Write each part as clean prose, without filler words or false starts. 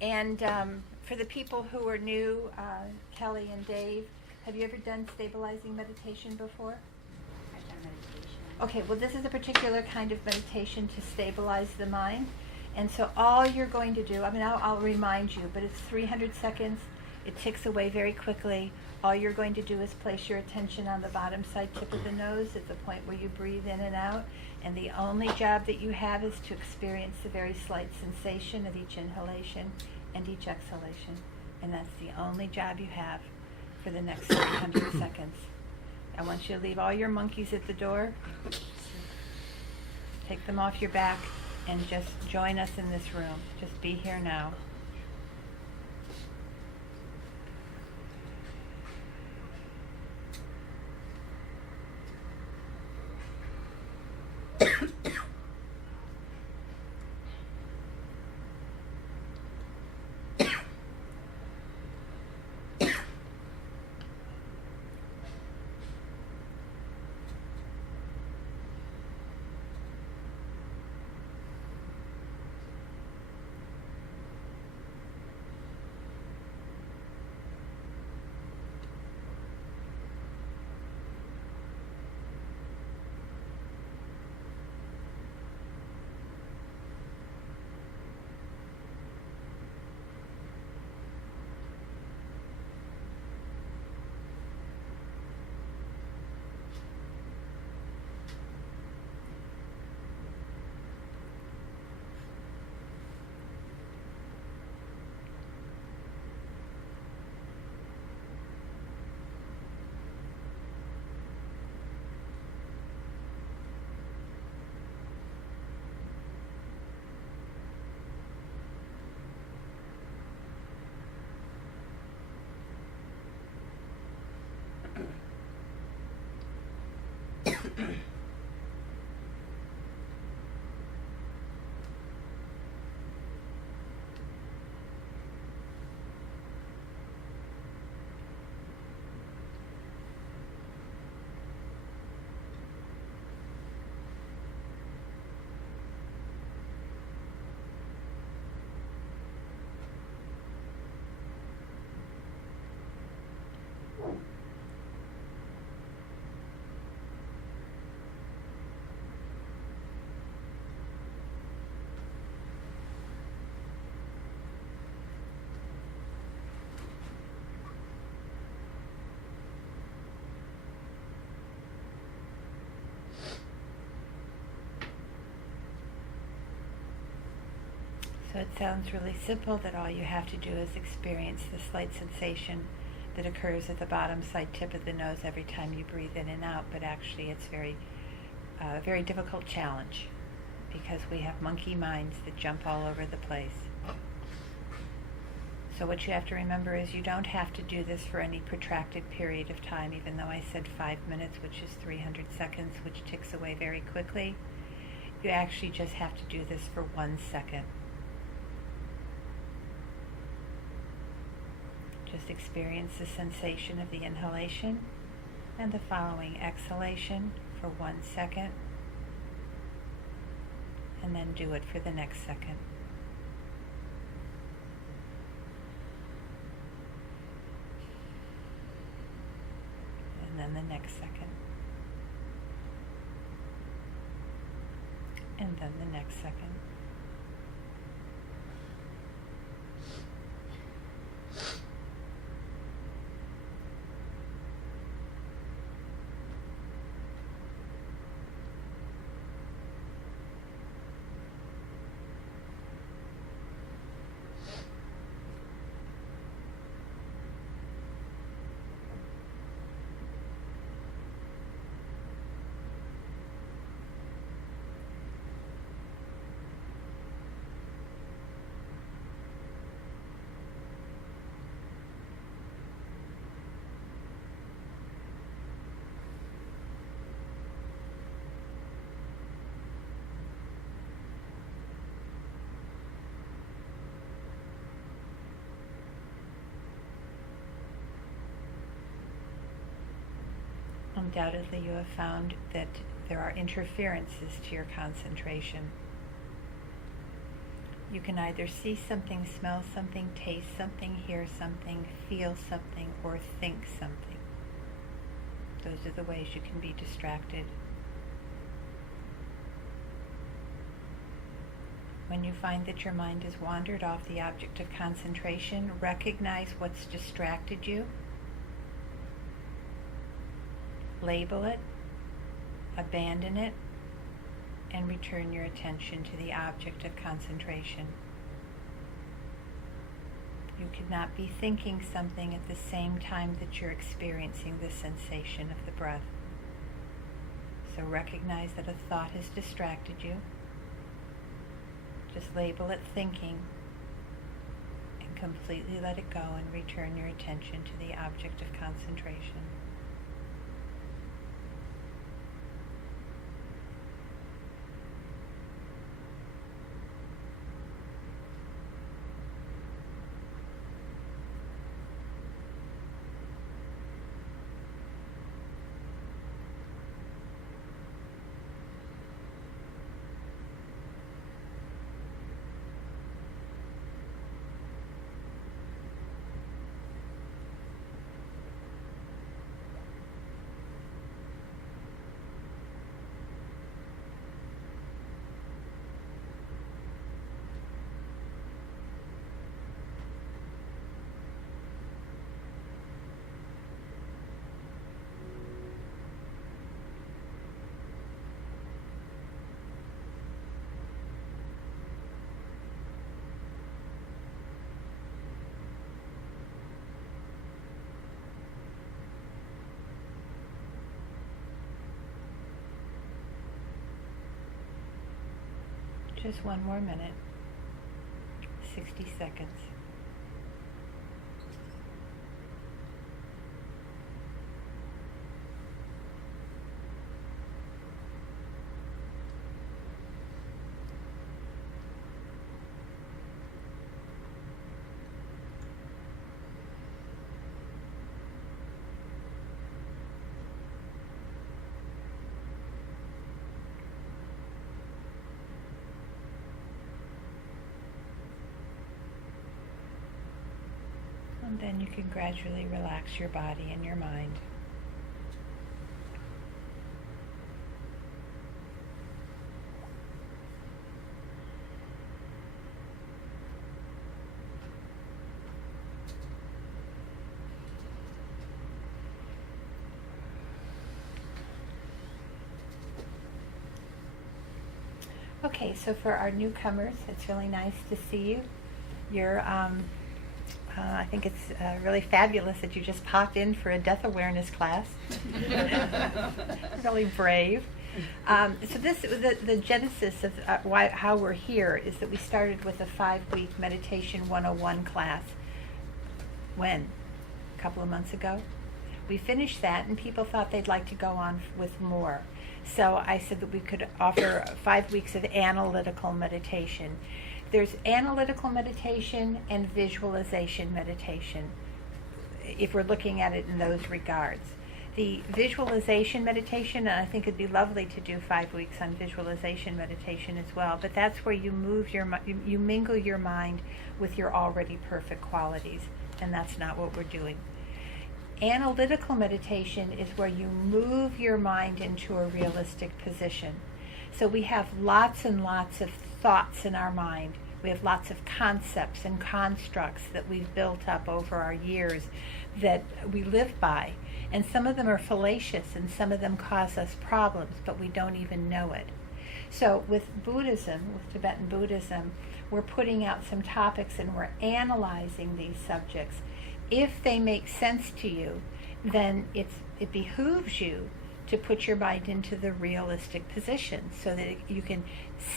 And for the people who are new, Kelley and Dave, have you ever done stabilizing meditation before? I've done meditation. Okay, well this is a particular kind of meditation to stabilize the mind. And so all you're going to do, I mean I'll remind you, but it's 300 seconds. It ticks away very quickly. All you're going to do is place your attention on the bottom side tip of the nose at the point where you breathe in and out. And the only job that you have is to experience the very slight sensation of each inhalation and each exhalation. And that's the only job you have for the next 300 seconds. I want you to leave all your monkeys at the door. Take them off your back and just join us in this room. Just be here now. So it sounds really simple that all you have to do is experience the slight sensation that occurs at the bottom side tip of the nose every time you breathe in and out, but actually it's a very difficult challenge because we have monkey minds that jump all over the place. So what you have to remember is you don't have to do this for any protracted period of time, even though I said 5 minutes, which is 300 seconds, which ticks away very quickly. You actually just have to do this for 1 second. Just experience the sensation of the inhalation and the following exhalation for 1 second, and then do it for the next second. And then the next second. And then the next second. Undoubtedly, you have found that there are interferences to your concentration. You can either see something, smell something, taste something, hear something, feel something, or think something. Those are the ways you can be distracted. When you find that your mind has wandered off the object of concentration, recognize what's distracted you, label it, abandon it, and return your attention to the object of concentration. You cannot be thinking something at the same time that you're experiencing the sensation of the breath. So recognize that a thought has distracted you. Just label it thinking and completely let it go and return your attention to the object of concentration. Just one more minute, 60 seconds. And then you can gradually relax your body and your mind. Okay, so for our newcomers, it's really nice to see you. You're I think it's really fabulous that you just popped in for a death awareness class. Really brave. So the genesis of how we're here is that we started with a 5-week Meditation 101 class. When? A couple of months ago. We finished that and people thought they'd like to go on with more. So I said that we could offer 5 weeks of analytical meditation. There's analytical meditation and visualization meditation, if we're looking at it in those regards. The visualization meditation, and I think it'd be lovely to do 5 weeks on visualization meditation as well, but that's where you move you mingle your mind with your already perfect qualities, and that's not what we're doing. Analytical meditation is where you move your mind into a realistic position. So we have lots and lots of thoughts in our mind. We have lots of concepts and constructs that we've built up over our years that we live by. And some of them are fallacious and some of them cause us problems, but we don't even know it. So with Buddhism, with Tibetan Buddhism, we're putting out some topics and we're analyzing these subjects. If they make sense to you, then it behooves you to put your mind into the realistic position so that you can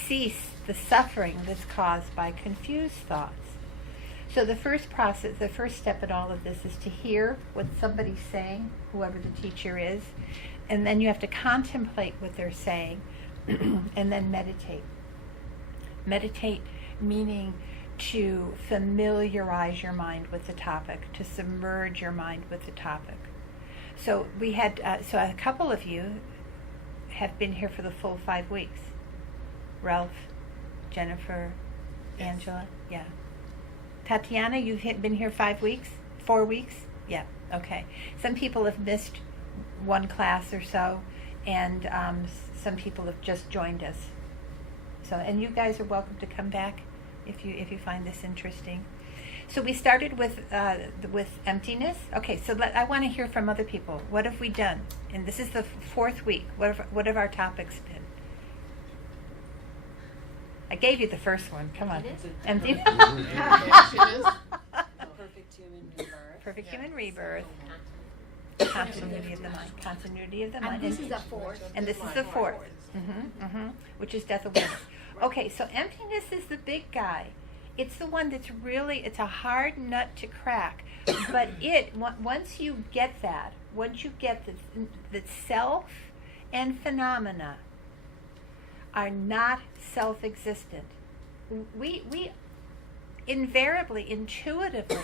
cease the suffering that's caused by confused thoughts. So the first step in all of this is to hear what somebody's saying, whoever the teacher is, and then you have to contemplate what they're saying, and then meditate. Meditate meaning to familiarize your mind with the topic, to submerge your mind with the topic. So we had, a couple of you have been here for the full 5 weeks. Ralph, Jennifer, Yes. Angela? Yeah. Tatiana, you've been here 5 weeks? 4 weeks? Yeah, okay. Some people have missed one class or so, and some people have just joined us. So, and you guys are welcome to come back if you find this interesting. So we started with emptiness. Okay, so I want to hear from other people. What have we done? And this is the 4th week. What have our topics been? I gave you the first one. Come on. Emptiness. Perfect human rebirth. Perfect human rebirth. Continuity of the mind. Continuity of the mind. And this is the fourth. And this is the 4th. Which is death awareness. Okay, so emptiness is the big guy. It's the one that's really, it's a hard nut to crack. But once you get that self and phenomena are not self-existent. We invariably, intuitively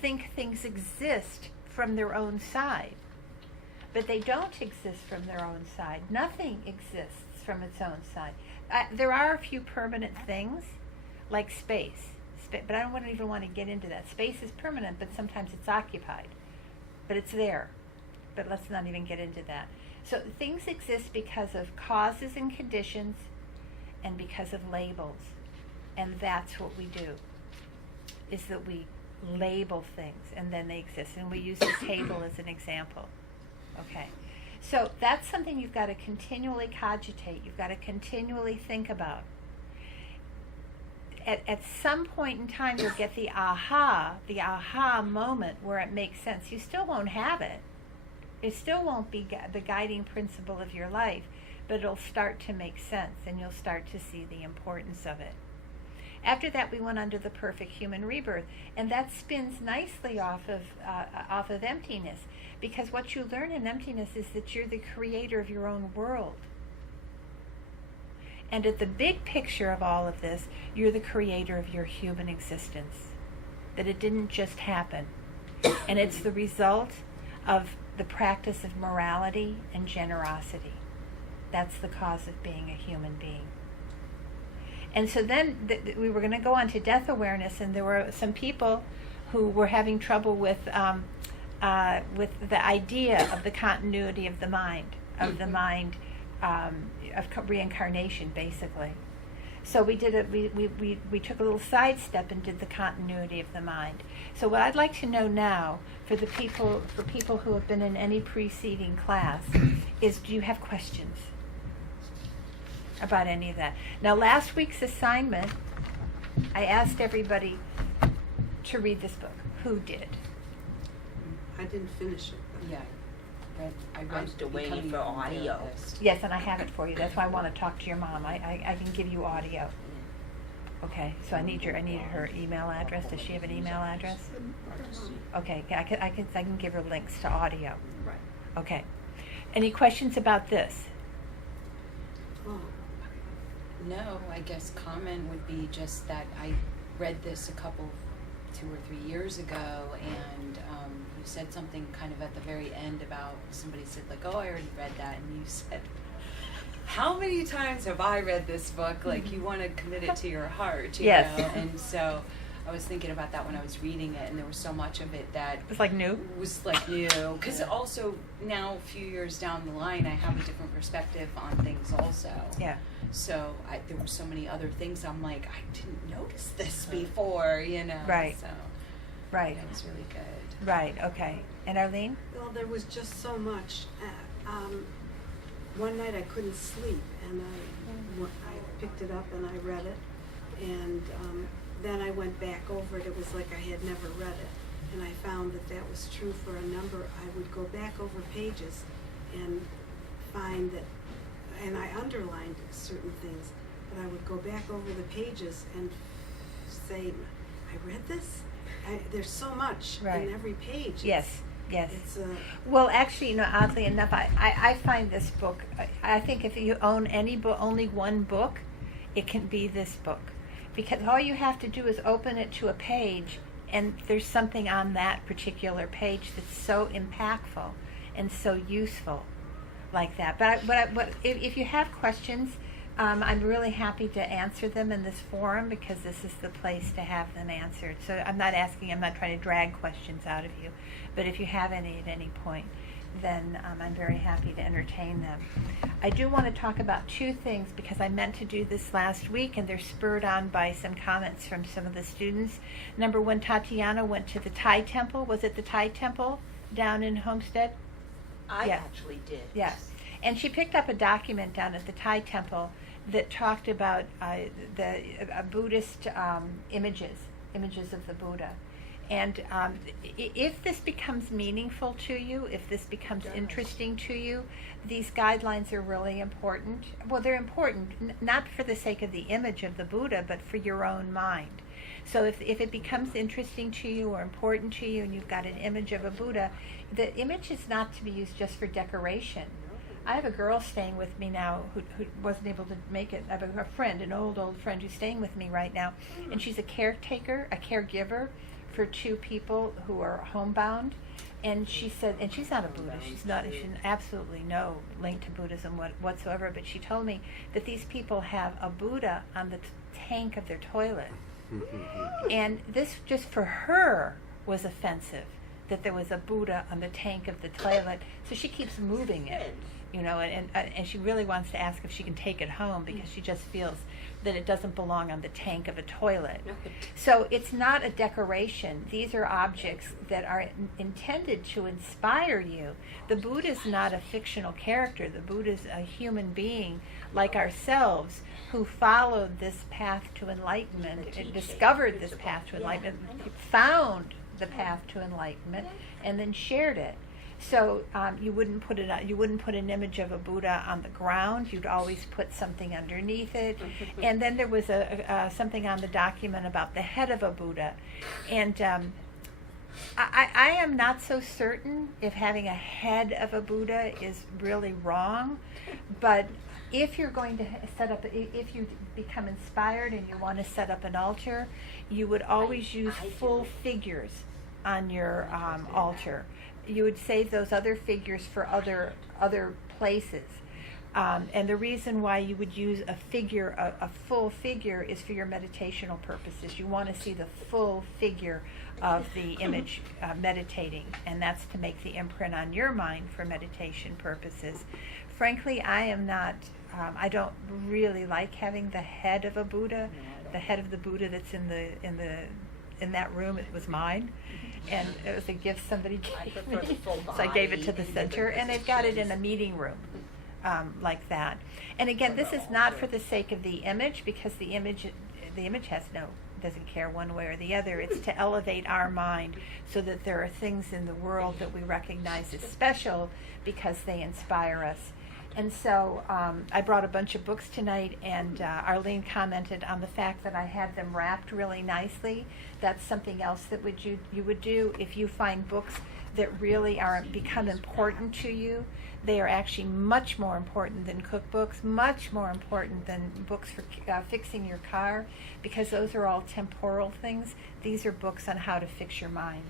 think things exist from their own side. But they don't exist from their own side. Nothing exists from its own side. There are a few permanent things, like space. But I don't even want to get into that. Space is permanent, but sometimes it's occupied. But it's there. But let's not even get into that. So things exist because of causes and conditions and because of labels. And that's what we do, is that we label things and then they exist. And we use the table as an example. Okay. So that's something you've got to continually cogitate. You've got to continually think about. At some point in time, you'll get the aha moment where it makes sense. You still won't have it. It still won't be the guiding principle of your life, but it'll start to make sense, and you'll start to see the importance of it. After that, we went under the perfect human rebirth, and that spins nicely off of emptiness, because what you learn in emptiness is that you're the creator of your own world. And at the big picture of all of this, you're the creator of your human existence. That it didn't just happen. And it's the result of the practice of morality and generosity. That's the cause of being a human being. And so then we were going to go on to death awareness, and there were some people who were having trouble with the idea of the continuity of the mind, of reincarnation, basically. So we did we took a little sidestep and did the continuity of the mind. So what I'd like to know now, for people who have been in any preceding class, is, do you have questions about any of that? Now, last week's assignment, I asked everybody to read this book. Who did? I didn't finish it. Yeah. I read I'm still waiting Becoming for a audio. Therapist. Yes, and I have it for you. That's why I want to talk to your mom. I can give you audio. Okay, so I need her email address. Does she have an email address? Okay, I can give her links to audio. Right. Okay. Any questions about this? Oh. No, I guess comment would be just that I read this 2 or 3 years ago, and you said something kind of at the very end about, somebody said like, oh, I already read that, and you said, how many times have I read this book? Like, you want to commit it to your heart, you Yes. know? And so I was thinking about that when I was reading it, and there was so much of it that It's like new? was like new, because also now a few years down the line I have a different perspective on things also. Yeah. So there were so many other things I'm like, I didn't notice this before, you know. Right. So Right. it was really good. Right. Okay. And Arlene? Well, there was just so much. One night I couldn't sleep, and I picked it up and I read it, and then I went back over it. It was like I had never read it, and I found that was true for a number. I would go back over pages and find that, and I underlined certain things, but I would go back over the pages and say, I read this? There's so much Right. in every page. Yes. Yes. It's Well, actually, oddly enough, I find this book, I think if you own any book, only one book, it can be this book. Because all you have to do is open it to a page, and there's something on that particular page that's so impactful and so useful like that. But if you have questions, I'm really happy to answer them in this forum because this is the place to have them answered. So I'm not trying to drag questions out of you, but if you have any at any point, then I'm very happy to entertain them. I do want to talk about two things because I meant to do this last week and they're spurred on by some comments from some of the students. Number one, Tatiana went to the Thai temple. Was it the Thai temple down in Homestead? I Yeah. actually did. Yes. And she picked up a document down at the Thai temple that talked about the Buddhist images of the Buddha. And if this becomes meaningful to you, if this becomes interesting to you, these guidelines are really important. Well, they're important not for the sake of the image of the Buddha, but for your own mind. So if it becomes interesting to you or important to you and you've got an image of a Buddha, the image is not to be used just for decoration. I have a girl staying with me now who wasn't able to make it. I have a friend, an old friend who's staying with me right now, and she's a caregiver for two people who are homebound. And she said, and she's not a Buddhist, she's absolutely no link to Buddhism whatsoever, but she told me that these people have a Buddha on the tank of their toilet. And this just for her was offensive, that there was a Buddha on the tank of the toilet. So she keeps moving it, and she really wants to ask if she can take it home because she just feels that it doesn't belong on the tank of a toilet. So it's not a decoration. These are objects that are intended to inspire you. The Buddha is not a fictional character. The Buddha is a human being like ourselves who followed this path to enlightenment, and discovered this path to enlightenment, found the path to enlightenment, and then shared it. So you wouldn't put an image of a Buddha on the ground. You'd always put something underneath it. And then there was something on the document about the head of a Buddha, and I am not so certain if having a head of a Buddha is really wrong, but if you're going to if you become inspired and you want to set up an altar, you would always use full figures on your altar. You would save those other figures for other places. And the reason why you would use a full figure is for your meditational purposes. You want to see the full figure of the image meditating, and that's to make the imprint on your mind for meditation purposes. Frankly, I don't really like having the head of a Buddha. The head of the Buddha that's in that room, it was mine, and it was a gift somebody gave me. So I gave it to the center, and they've got it in a meeting room like that. And again, this is not for the sake of the image, because the image doesn't care one way or the other. It's to elevate our mind so that there are things in the world that we recognize as special because they inspire us. And so I brought a bunch of books tonight, and Arlene commented on the fact that I had them wrapped really nicely. That's something else that you would do if you find books that really become important to you. They are actually much more important than cookbooks, much more important than books for fixing your car, because those are all temporal things. These are books on how to fix your mind.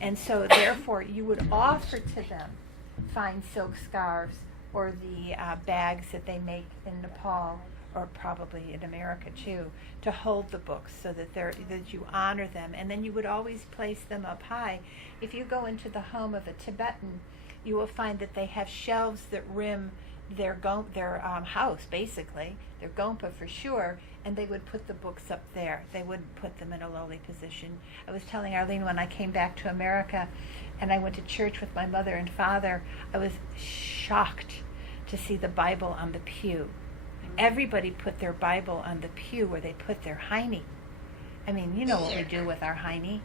And so therefore you would offer to them fine silk scarves, or the bags that they make in Nepal, or probably in America too, to hold the books so that you honor them. And then you would always place them up high. If you go into the home of a Tibetan, you will find that they have shelves that rim their house, basically, their gompa for sure, and they would put the books up there. They wouldn't put them in a lowly position. I was telling Arlene when I came back to America and I went to church with my mother and father, I was shocked to see the Bible on the pew. Everybody put their Bible on the pew where they put their hiney. I mean, you know what we do with our hiney.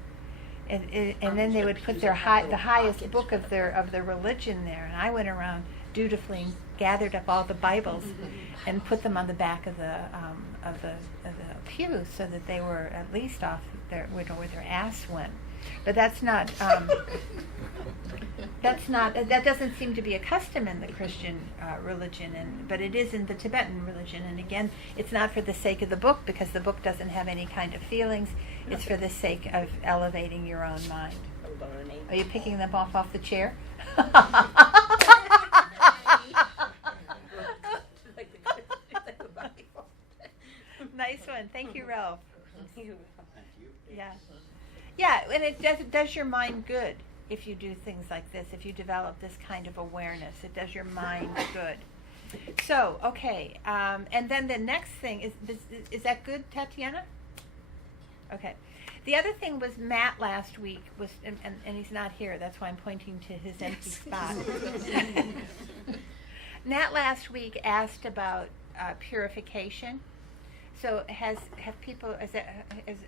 And then they would put the highest book of their religion there. And I went around dutifully and gathered up all the Bibles and put them on the back of the pew so that they were at least off where their ass went. But that doesn't seem to be a custom in the Christian religion, but it is in the Tibetan religion. And again, it's not for the sake of the book, because the book doesn't have any kind of feelings. It's for the sake of elevating your own mind. Are you picking them off the chair? Nice one. Thank you, Ralph. Thank you. Yeah. Yeah, and it does your mind good if you do things like this, if you develop this kind of awareness. It does your mind good. So, okay, and then the next thing, is that good, Tatiana? Okay. The other thing was Matt last week was, and he's not here, that's why I'm pointing to his empty spot. Matt last week asked about purification. So is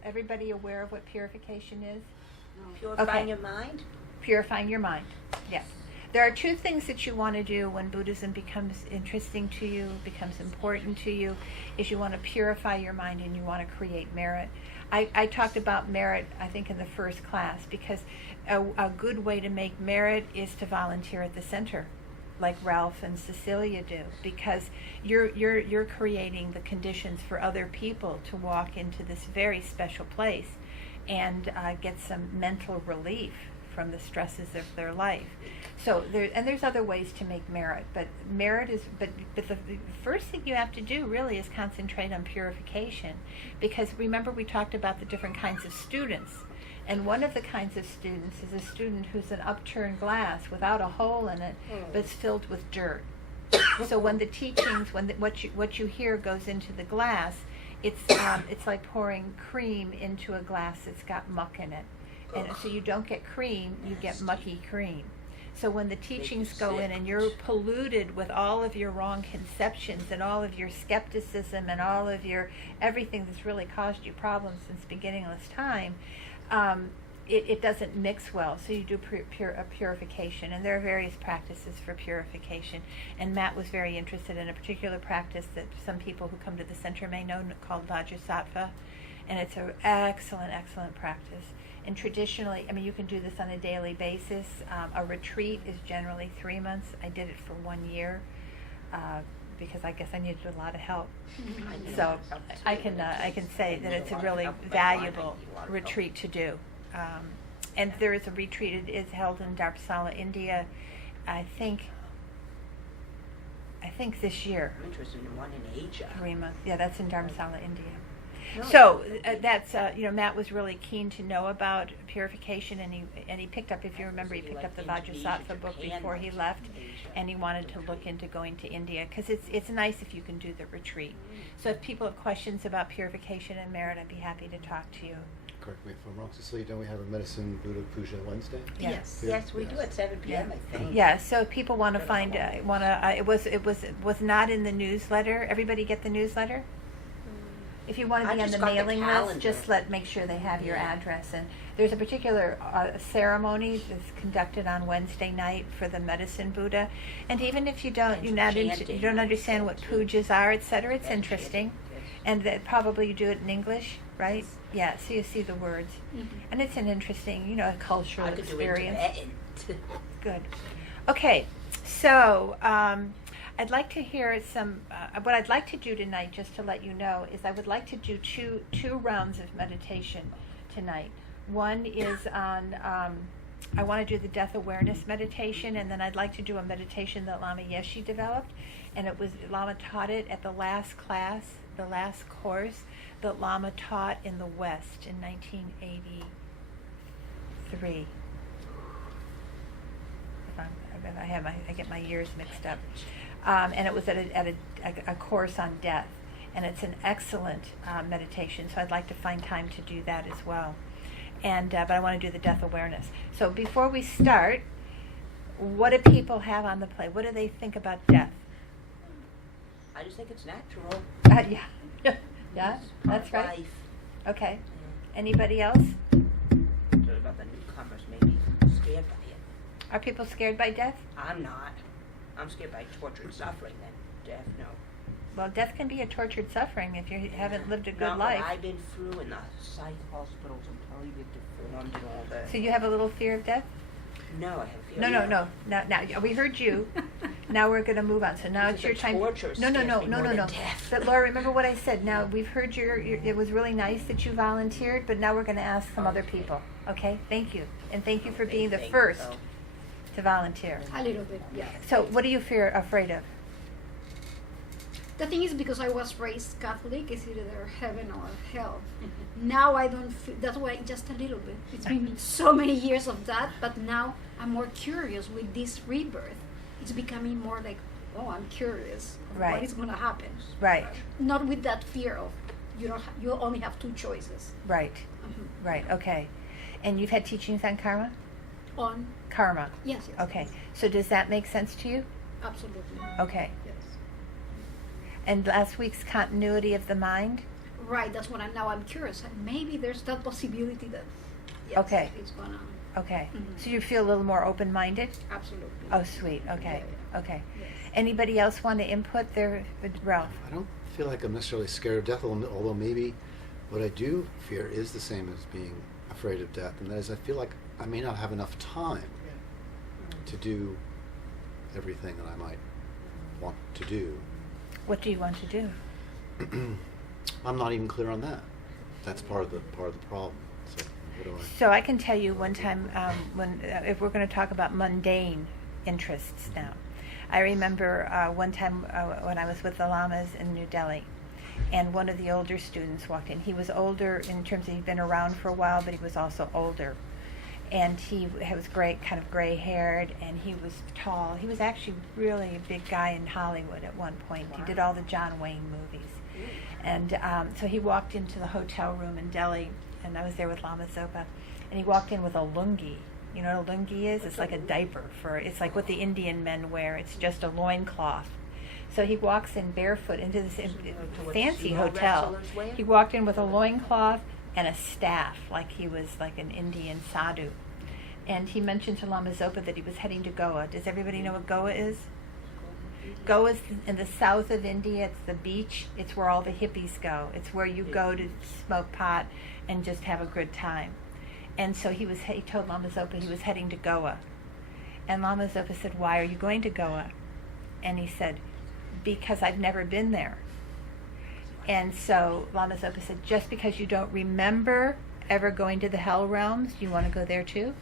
everybody aware of what purification is? Purifying Okay. your mind? Purifying your mind, yes. There are two things that you want to do when Buddhism becomes interesting to you, becomes important to you, is you want to purify your mind and you want to create merit. I talked about merit, I think, in the first class, because a good way to make merit is to volunteer at the center, like Ralph and Cecilia do, because you're creating the conditions for other people to walk into this very special place and get some mental relief from the stresses of their life. So there's other ways to make merit, but merit is but the first thing you have to do really is concentrate on purification, because remember we talked about the different kinds of students, and one of the kinds of students is a student who's an upturned glass without a hole in it, but it's filled with dirt. So when the teachings, what you hear goes into the glass, it's like pouring cream into a glass that's got muck in it. And so you don't get cream, you get mucky cream. So when the teachings go in and you're polluted with all of your wrong conceptions and all of your skepticism and all of your everything that's really caused you problems since beginningless time, it doesn't mix well. So you do purification, and there are various practices for purification. And Matt was very interested in a particular practice that some people who come to the center may know, called Vajrasattva, and it's an excellent practice. And traditionally, I mean, you can do this on a daily basis. A retreat is generally 3 months. I did it for 1 year because I guess I needed a lot of help. So I can say that it's a really valuable retreat to do. And there is a retreat. It is held in Dharamsala, India. I think this year. I'm interested in one in Asia. 3 months. Yeah, that's in Dharamsala, India. No. So that's Matt was really keen to know about purification, and he picked up, if you remember, he picked up the Vajrasattva book before he left, and he wanted to look into going to India, because it's nice if you can do the retreat. So if people have questions about purification and merit, I'd be happy to talk to you. Correct me if I'm wrong, Cecilia, don't we have a medicine Buddha Puja Wednesday? Yes, Yeah. yes, we do at 7 p.m. I think. Yeah, so if people want to find, it was not in the newsletter. Everybody get the newsletter? If you want to I be on just the got the mailing list, calendar. just make sure they have your Yeah. address. And there's a particular ceremony that's conducted on Wednesday night for the medicine Buddha. And even if you don't, you don't understand what pujas are, etc., it's interesting. Yes. And that probably you do it in English, right? Yeah, so you see the words. And it's an interesting, cultural I could do it in experience. Tibetan. Good. Okay, so I'd like to hear some. What I'd like to do tonight, just to let you know, is I would like to do two rounds of meditation tonight. One is on. I want to do the death awareness meditation, and then I'd like to do a meditation that Lama Jacie developed, and Lama taught it at the last class, the last course that Lama taught in the West in 1983. I get my years mixed up. And it was at a course on death, and it's an excellent meditation. So I'd like to find time to do that as well. And but I want to do the death awareness. So before we start, what do people have on the plate? What do they think about death? I just think it's natural. Yeah, yeah, It's part that's of right. life. Okay. Anybody else? What about the newcomers? Maybe scared by it. Are people scared by death? I'm not. I'm scared by torture and suffering. Then death, no. Well, death can be a tortured suffering if you haven't lived a good Not life. what I've been through in the psych hospitals and palliative deformed and all that. So you have a little fear of death? No, I have fear. No. Now we heard you. Now we're going to move on. So now it's The your time. torture No. scares me more than death. But Laura, remember what I said. Now we've heard it was really nice that you volunteered, but now we're going to ask some other people. Okay? Thank you, and thank you for being the Thank you, first though. to volunteer. A little bit, yeah. So what are you afraid of? The thing is, because I was raised Catholic, it's either heaven or hell. Now I don't feel that way, just a little bit. It's been so many years of that, but now I'm more curious with this rebirth. It's becoming more like, oh, I'm curious of Right. what is going to happen. Right, Not with that fear of you only have two choices. right, Mhm. right, okay. And you've had teachings on karma? On Karma, yes, yes. okay. So does that make sense to you? Absolutely. Okay. Yes. And last week's continuity of the mind? Right. That's what I'm curious. Maybe there's that possibility that. Yes, Okay. It's gonna. Okay. Mhm. So you feel a little more open-minded? Absolutely. Oh, sweet, okay, Yeah, okay. Yes. Anybody else want to input their, Ralph? I don't feel like I'm necessarily scared of death, although maybe what I do fear is the same as being afraid of death, and that is I feel like I may not have enough time to do everything that I might want to do. What do you want to do? I'm not even clear on that. That's part of the problem. So what do I? So I can tell you one time when if we're going to talk about mundane interests now, I remember one time when I was with the Lamas in New Delhi, and one of the older students walked in. He was older in terms of he'd been around for a while, but he was also older, and he was kind of gray-haired, and he was tall. He was actually really a big guy in Hollywood at one point. He did all the John Wayne movies. And so he walked into the hotel room in Delhi, and I was there with Lama Zopa, and he walked in with a lungi. You know what a lungi is? It's like a diaper it's like what the Indian men wear. It's just a loincloth. So he walks in barefoot into this fancy hotel. He walked in with a loincloth and a staff, like he was like an Indian sadhu. And he mentioned to Lama Zopa that he was heading to Goa. Does everybody know what Goa is? Goa is in the south of India. It's the beach. It's where all the hippies go. It's where you go to smoke pot and just have a good time. And so he told Lama Zopa he was heading to Goa. And Lama Zopa said, "Why are you going to Goa?" And he said, "Because I've never been there." And so Lama Zopa said, "Just because you don't remember ever going to the hell realms, you want to go there too?"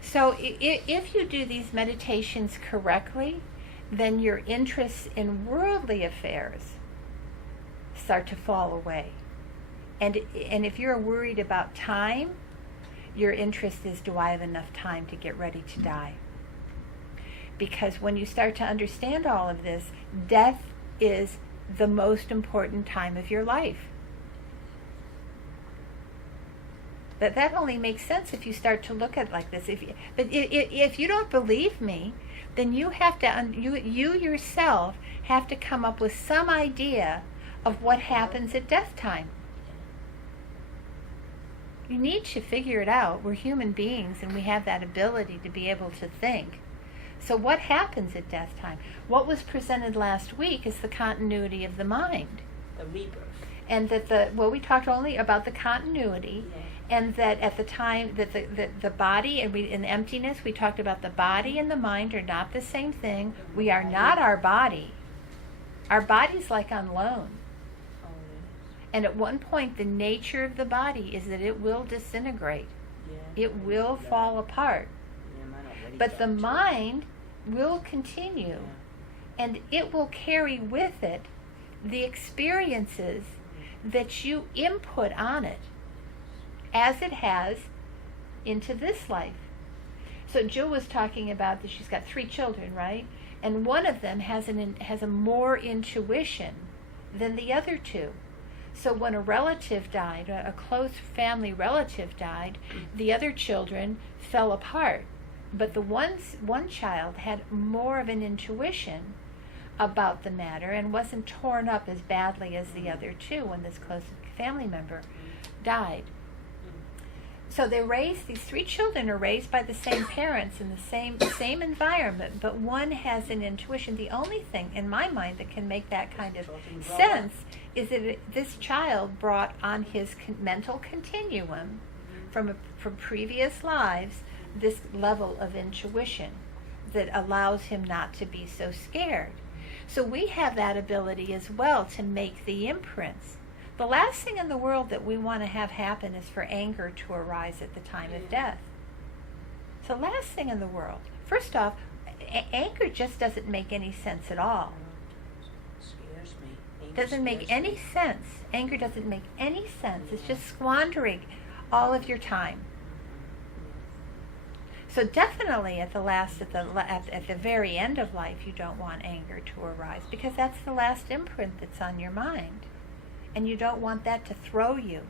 So if you do these meditations correctly, then your interests in worldly affairs start to fall away. And if you're worried about time, your interest is, do I have enough time to get ready to die? Because when you start to understand all of this, death is the most important time of your life. That only makes sense if you start to look at it like this. But if you don't believe me, then you have to you yourself have to come up with some idea of what happens at death time. You need to figure it out. We're human beings, and we have that ability to be able to think. So what happens at death time? What was presented last week is the continuity of the mind. The rebirth. And that we talked only about the continuity, and that at the time that the body and in emptiness, we talked about the body and the mind are not the same thing. We are not our body. Our body's like on loan. And at one point, the nature of the body is that it will disintegrate. It will fall apart. But the mind will continue, and it will carry with it the experiences that you input on it, as it has into this life. So Jill was talking about that she's got 3 children, right? And one of them has a more intuition than the other 2. So when a relative died, a close family relative died, the other children fell apart. But the one child had more of an intuition about the matter and wasn't torn up as badly as the other 2 when this close family member died. So these 3 children are raised by the same parents in the same environment, but one has an intuition. The only thing in my mind that can make that kind of sense is that this child brought on his mental continuum from previous lives this level of intuition that allows him not to be so scared. So we have that ability as well to make the imprints. The last thing in the world that we want to have happen is for anger to arise at the time of death. It's the last thing in the world. First off, anger just doesn't make any sense at all. Doesn't make any sense. Anger doesn't make any sense. It's just squandering all of your time. So definitely at the very end of life, you don't want anger to arise, because that's the last imprint that's on your mind, and you don't want that to throw you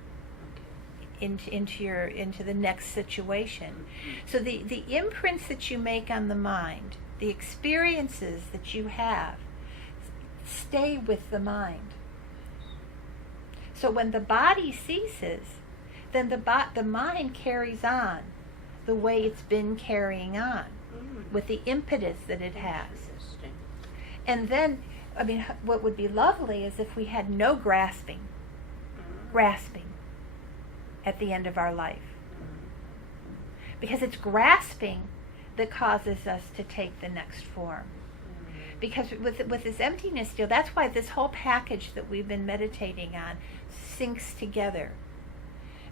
into the next situation. So the imprints that you make on the mind, the experiences that you have, stay with the mind. So when the body ceases, then the mind carries on the way it's been carrying on, with the impetus that it has. Interesting. And then, I mean, what would be lovely is if we had no grasping at the end of our life. Because it's grasping that causes us to take the next form. Because with this emptiness deal, that's why this whole package that we've been meditating on sinks together.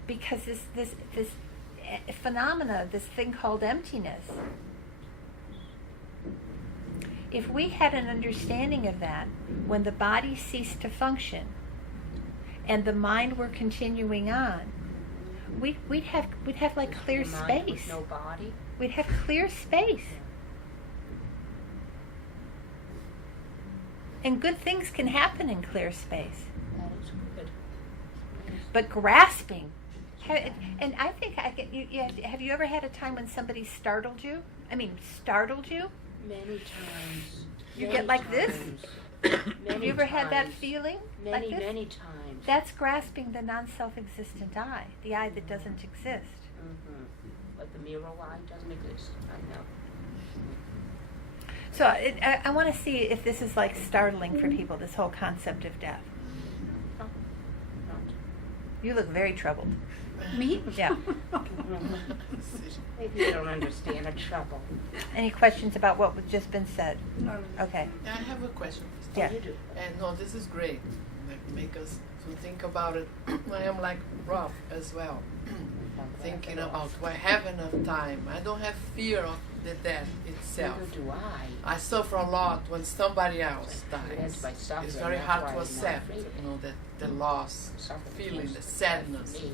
Because this phenomena, this thing called emptiness, if we had an understanding of that, when the body ceased to function and the mind were continuing on, we'd have like clear Your mind space. with no body. We'd have clear space. And good things can happen in clear space. That is good. But grasping, and I think have you ever had a time when somebody startled you? I mean, startled you? Many times. You Many get like this? times. Have Many you ever had that times. feeling? Many, like this? many times. That's grasping the non-self-existent I, the I that doesn't exist. But the mirror eye doesn't exist. I know. So I want to see if this is like startling for people, this whole concept of death. No. Not. You look very troubled. Me? Yeah. Maybe you don't understand the trouble. Any questions about what was just been said? Okay. I have a question. Yeah. You do. And no, this is great. Like make us to think about it. I am like rough as well. Thinking about, do I have enough time? I don't have fear of the death itself. Neither do I. I suffer a lot when somebody else That's dies. by suffering, It's very that's hard why to I'm not accept, afraid of it. that the loss, Suffering feeling, is the sadness. for me.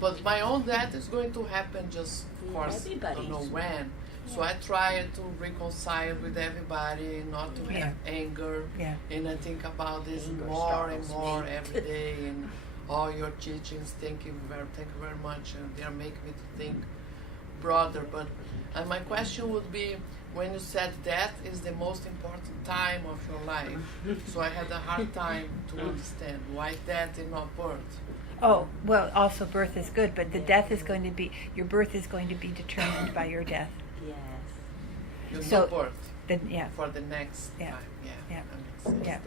But my own death is going to happen just, of course, I don't know Everybody's. when. So I try to reconcile with everybody, not to have anger. Yeah. And I think about this Anger more and startles more me. every day. And all your teachings, thank you very much. And they are making me to think broader. But my question would be, when you said death is the most important time of your life, so I had a hard time to understand why death and not birth. Oh, well, also birth is good, but the death is going to be, your birth is going to be determined by your death. Yes. You So- know birth Then, yeah. for the next Yeah. time. Yeah. Yeah. That makes sense. Yeah.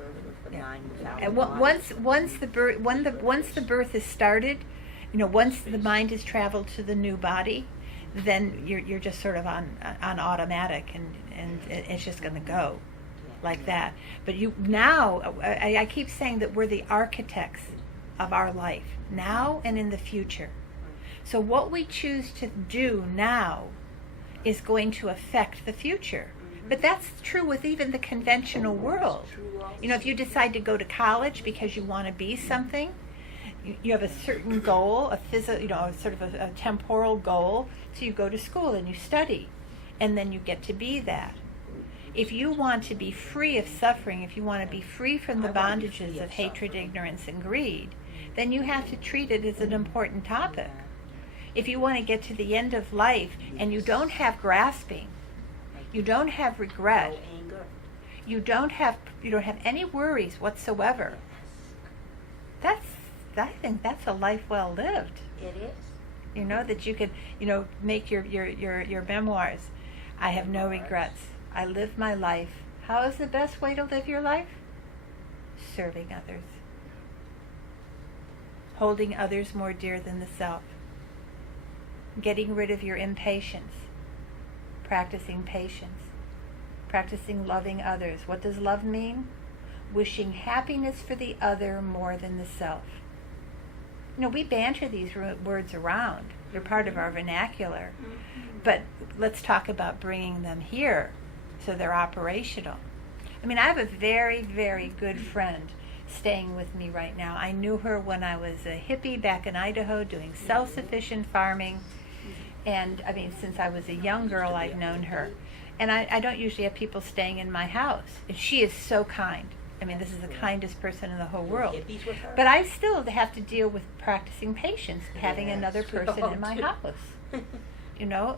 The Yeah. mind without And a body. once the birth is started, once the mind has traveled to the new body, then you're just sort of on automatic, and it's just going to go like that. But I keep saying that we're the architects of our life now and in the future. So what we choose to do now is going to affect the future. But that's true with even the conventional world. If you decide to go to college because you want to be something, you have a certain goal, sort of a temporal goal, so you go to school and you study, and then you get to be that. If you want to be free of suffering, if you want to be free from the I want to be bondages free of of hatred, suffering. ignorance, and greed, then you have to treat it as an important topic. If you want to get to the end of life and you don't have grasping, you don't have regret, No anger. you don't have any worries whatsoever, I think that's a life well lived. It is. That you could make your memoirs. I have no regrets. I live my life. How is the best way to live your life? Serving others. Holding others more dear than the self. Getting rid of your impatience. Practicing patience. Practicing loving others. What does love mean? Wishing happiness for the other more than the self. We banter these words around. They're part of our vernacular. But let's talk about bringing them here so they're operational. I have a very, very good friend staying with me right now. I knew her when I was a hippie back in Idaho doing self-sufficient farming. And I mean, since I was a young girl, I've known her. And I don't usually have people staying in my house. And she is so kind. I mean, this is the kindest person in the whole world. Hippies with her? But I still have to deal with practicing patience, having Yes, another we person all in my do. house. You know?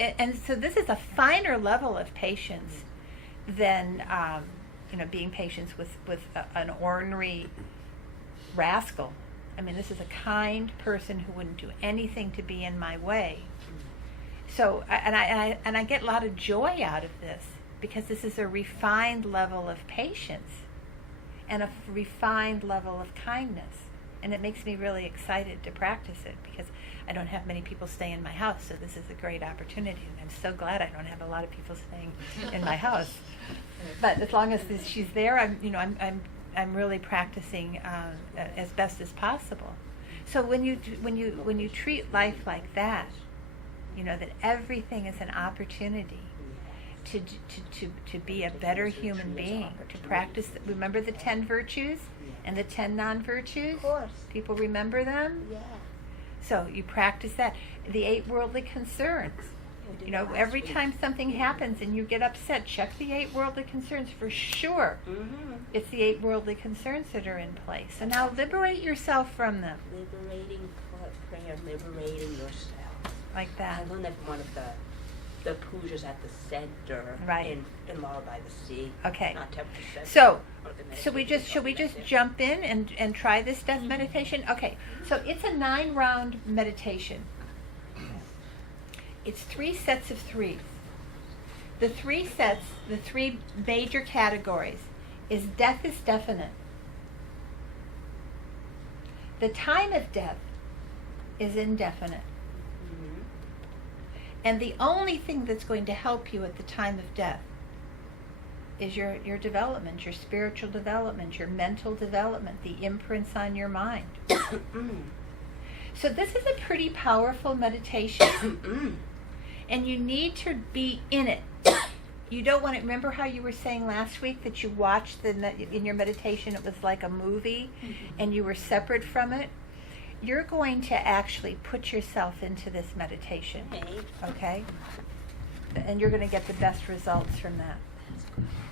And so this is a finer level of patience than, being patient with an ornery rascal. I mean, this is a kind person who wouldn't do anything to be in my way. So, I get a lot of joy out of this because this is a refined level of patience and a refined level of kindness. And it makes me really excited to practice it because I don't have many people stay in my house, so this is a great opportunity. And I'm so glad I don't have a lot of people staying in my house. But as long as she's there, I'm really practicing as best as possible. So when you treat life like that, that everything is an opportunity to be a better human being, to practice. Remember the 10 virtues and the 10 non-virtues? Of course. People remember them? Yeah. So you practice that. The 8 worldly concerns. Every time something happens and you get upset, check the 8 worldly concerns for sure. Mm-hmm. It's the 8 worldly concerns that are in place. So now liberate yourself from them. Liberating prayer, liberating yourself. Like that. I learned that from one of the pujas at the center Right. in Laurel by the Sea. Okay. Not Temple Center. So, One of the should we meditations just jump in and try this death meditation? Okay, so it's a 9-round meditation. It's 3 sets of 3. The 3 sets, the 3 major categories, is death is definite. The time of death is indefinite. Mhm. And the only thing that's going to help you at the time of death is your development, your spiritual development, your mental development, the imprints on your mind. So this is a pretty powerful meditation. And you need to be in it. You don't want to, remember how you were saying last week that you watched in your meditation, it was like a movie and you were separate from it? You're going to actually put yourself into this meditation, okay? And you're going to get the best results from that.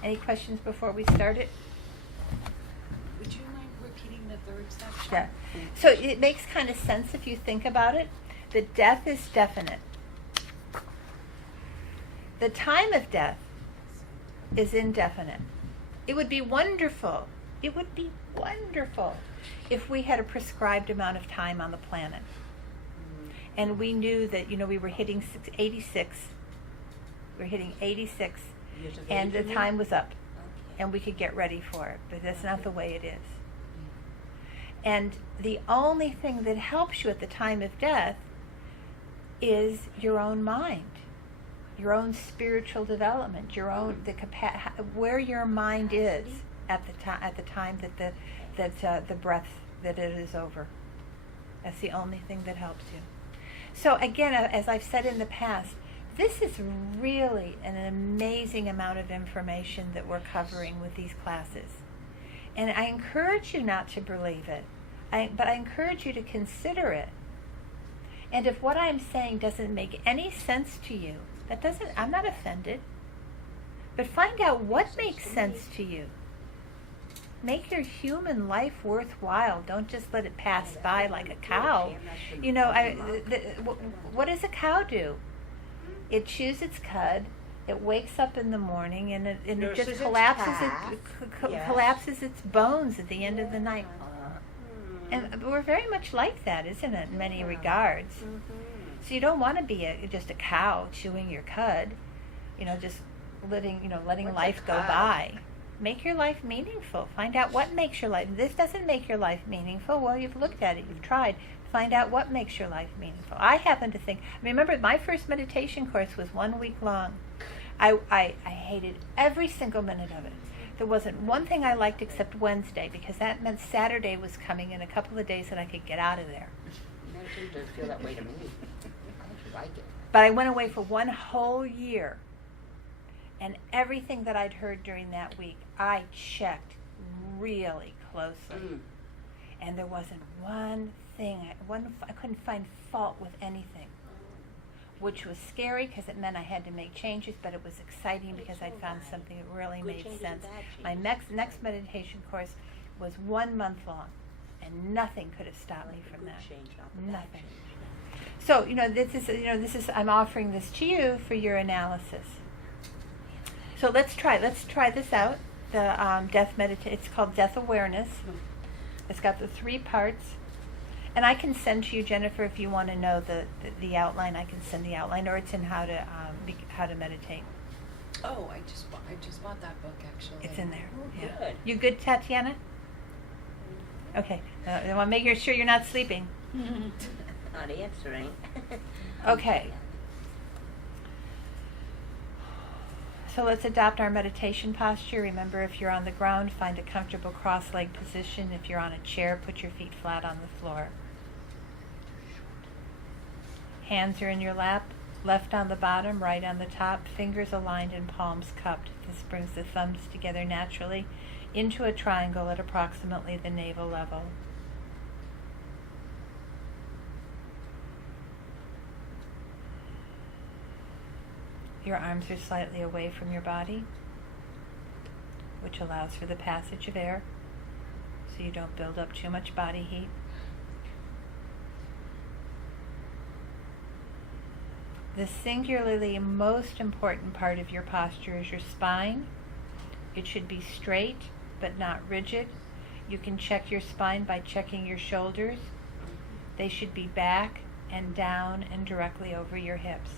Any questions before we start it? Would you mind repeating the third section? Yeah. So it makes kind of sense if you think about it. The death is definite. The time of death is indefinite. It would be wonderful. It would be wonderful if we had a prescribed amount of time on the planet. And we knew that, we were hitting 86. We're hitting 86. Years of And the age, you mean? time was up. Okay. And we could get ready for it. But that's not the way it is. And the only thing that helps you at the time of death is your own mind, your own spiritual development, your own where your mind is at the time that the breath that it is over. That's the only thing that helps you. So again, as I've said in the past, this is really an amazing amount of information that we're covering with these classes. And I encourage you not to believe it, but I encourage you to consider it. And if what I'm saying doesn't make any sense to you, I'm not offended. But find out what makes sense to you. Make your human life worthwhile. Don't just let it pass by like a cow. What does a cow do? It chews its cud. It wakes up in the morning and it Nurses just its collapses calf. Yes. collapses its bones at the end of the night. And we're very much like that, isn't it, in many regards? So you don't want to be just a cow chewing your cud, just letting What's a life go cud? by. Make your life meaningful. Find out what makes your life. This doesn't make your life meaningful. Well, you've looked at it. You've tried. Find out what makes your life meaningful. I happen to think. Remember, my first meditation course was 1 week long. I hated every single minute of it. There wasn't one thing I liked except Wednesday, because that meant Saturday was coming in a couple of days and I could get out of there. Meditation doesn't feel that way to me. I actually like it. But I went away for 1 whole year. And everything that I'd heard during that week, I checked really closely. Mm. And there wasn't one thing, I couldn't find fault with anything, which was scary because it meant I had to make changes, but it was exciting because I'd found something that really Good made changes and sense. bad My changes. next meditation course was 1 month long, and nothing could have stopped me Like the from good that. change, not the bad Nothing. change. So, this is, I'm offering this to you for your analysis. So let's try this out. The it's called Death Awareness. It's got the 3 parts. And I can send to you, Jennifer, if you want to know the outline. I can send the outline, or it's in how to meditate. Oh, I just bought that book actually. It's in there. Oh, Yeah. good. You good, Tatiana? Okay. I want to make sure you're not sleeping. Not answering. Okay. So let's adopt our meditation posture. Remember, if you're on the ground, find a comfortable cross-legged position. If you're on a chair, put your feet flat on the floor. Hands are in your lap, left on the bottom, right on the top, fingers aligned and palms cupped. This brings the thumbs together naturally into a triangle at approximately the navel level. Your arms are slightly away from your body, which allows for the passage of air so you don't build up too much body heat. The singularly most important part of your posture is your spine. It should be straight but not rigid. You can check your spine by checking your shoulders. They should be back and down and directly over your hips.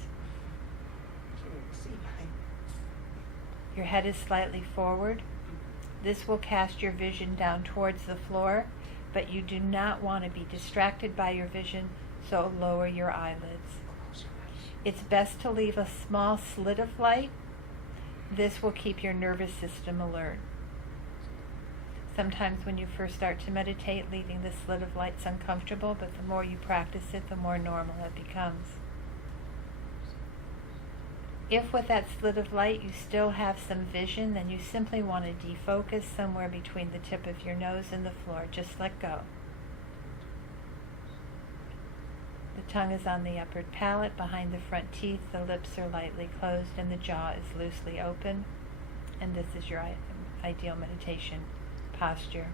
Your head is slightly forward. This will cast your vision down towards the floor, but you do not want to be distracted by your vision, so lower your eyelids. It's best to leave a small slit of light. This will keep your nervous system alert. Sometimes when you first start to meditate, leaving the slit of light's uncomfortable, but the more you practice it, the more normal it becomes. If with that slit of light you still have some vision, then you simply want to defocus somewhere between the tip of your nose and the floor. Just let go. The tongue is on the upper palate, behind the front teeth, the lips are lightly closed, and the jaw is loosely open. And this is your ideal meditation posture.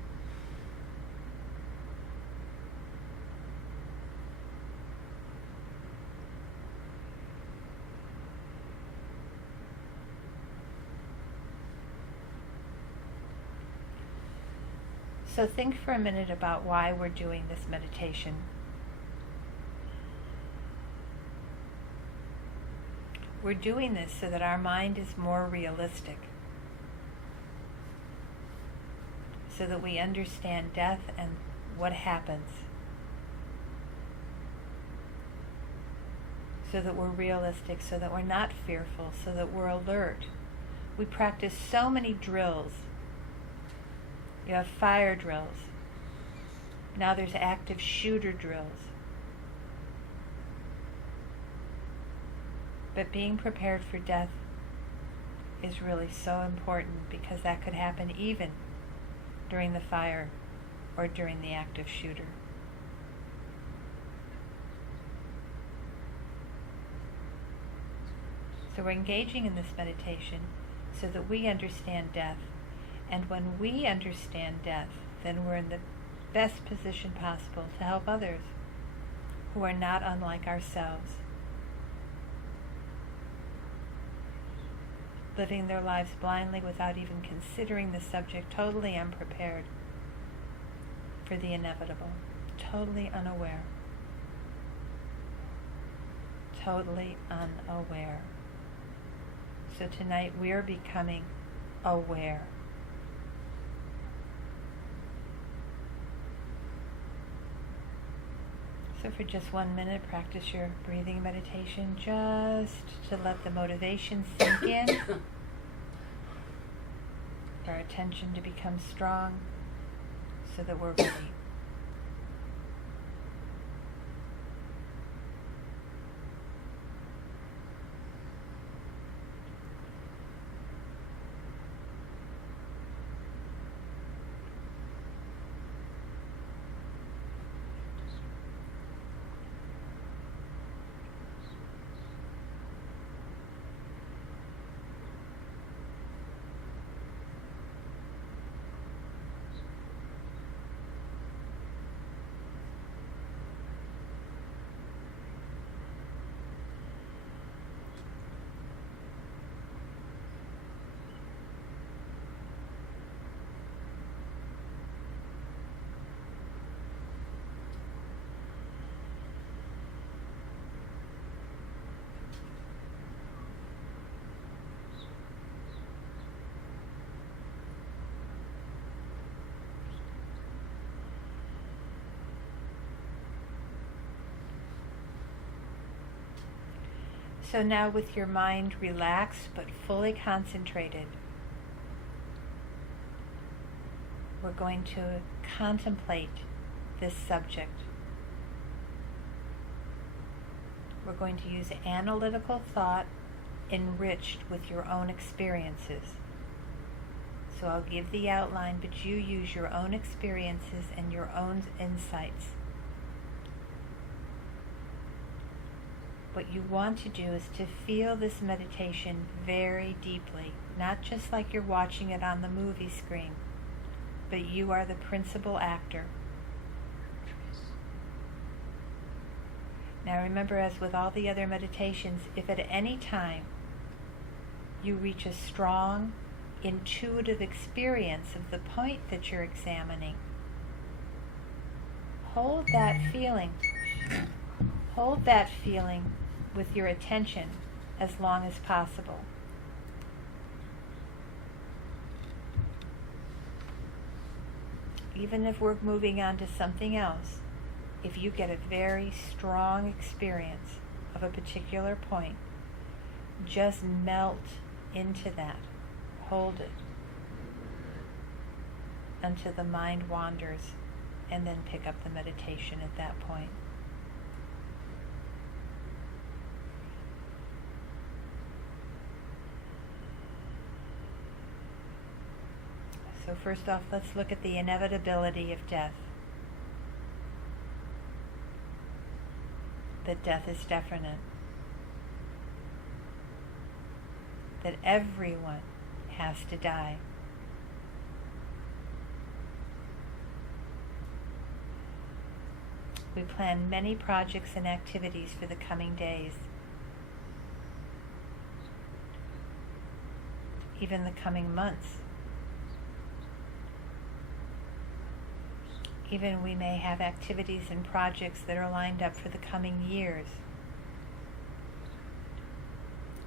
So think for a minute about why we're doing this meditation. We're doing this so that our mind is more realistic, so that we understand death and what happens, so that we're realistic, so that we're not fearful, so that we're alert. We practice so many drills. You have fire drills. Now there's active shooter drills. But being prepared for death is really so important, because that could happen even during the fire or during the active shooter. So we're engaging in this meditation so that we understand death. And when we understand death, then we're in the best position possible to help others who are not unlike ourselves, living their lives blindly without even considering the subject, totally unprepared for the inevitable, totally unaware, totally unaware. So tonight we are becoming aware. So for just 1 minute, practice your breathing meditation just to let the motivation sink in, our attention to become strong so that we're ready. So now with your mind relaxed but fully concentrated, we're going to contemplate this subject. We're going to use analytical thought enriched with your own experiences. So I'll give the outline, but you use your own experiences and your own insights. What you want to do is to feel this meditation very deeply, not just like you're watching it on the movie screen, but you are the principal actor. Now remember, as with all the other meditations, if at any time you reach a strong, intuitive experience of the point that you're examining, hold that feeling. Hold that feeling with your attention as long as possible. Even if we're moving on to something else, if you get a very strong experience of a particular point, just melt into that. Hold it until the mind wanders, and then pick up the meditation at that point. So first off, let's look at the inevitability of death. That death is definite. That everyone has to die. We plan many projects and activities for the coming days, even the coming months. Even we may have activities and projects that are lined up for the coming years.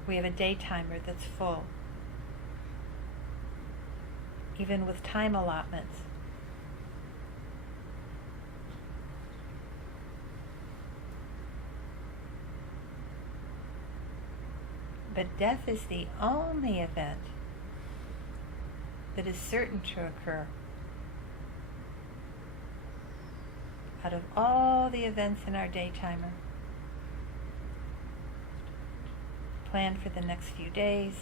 We have a day timer that's full, even with time allotments. But death is the only event that is certain to occur. Out of all the events in our day timer, planned for the next few days,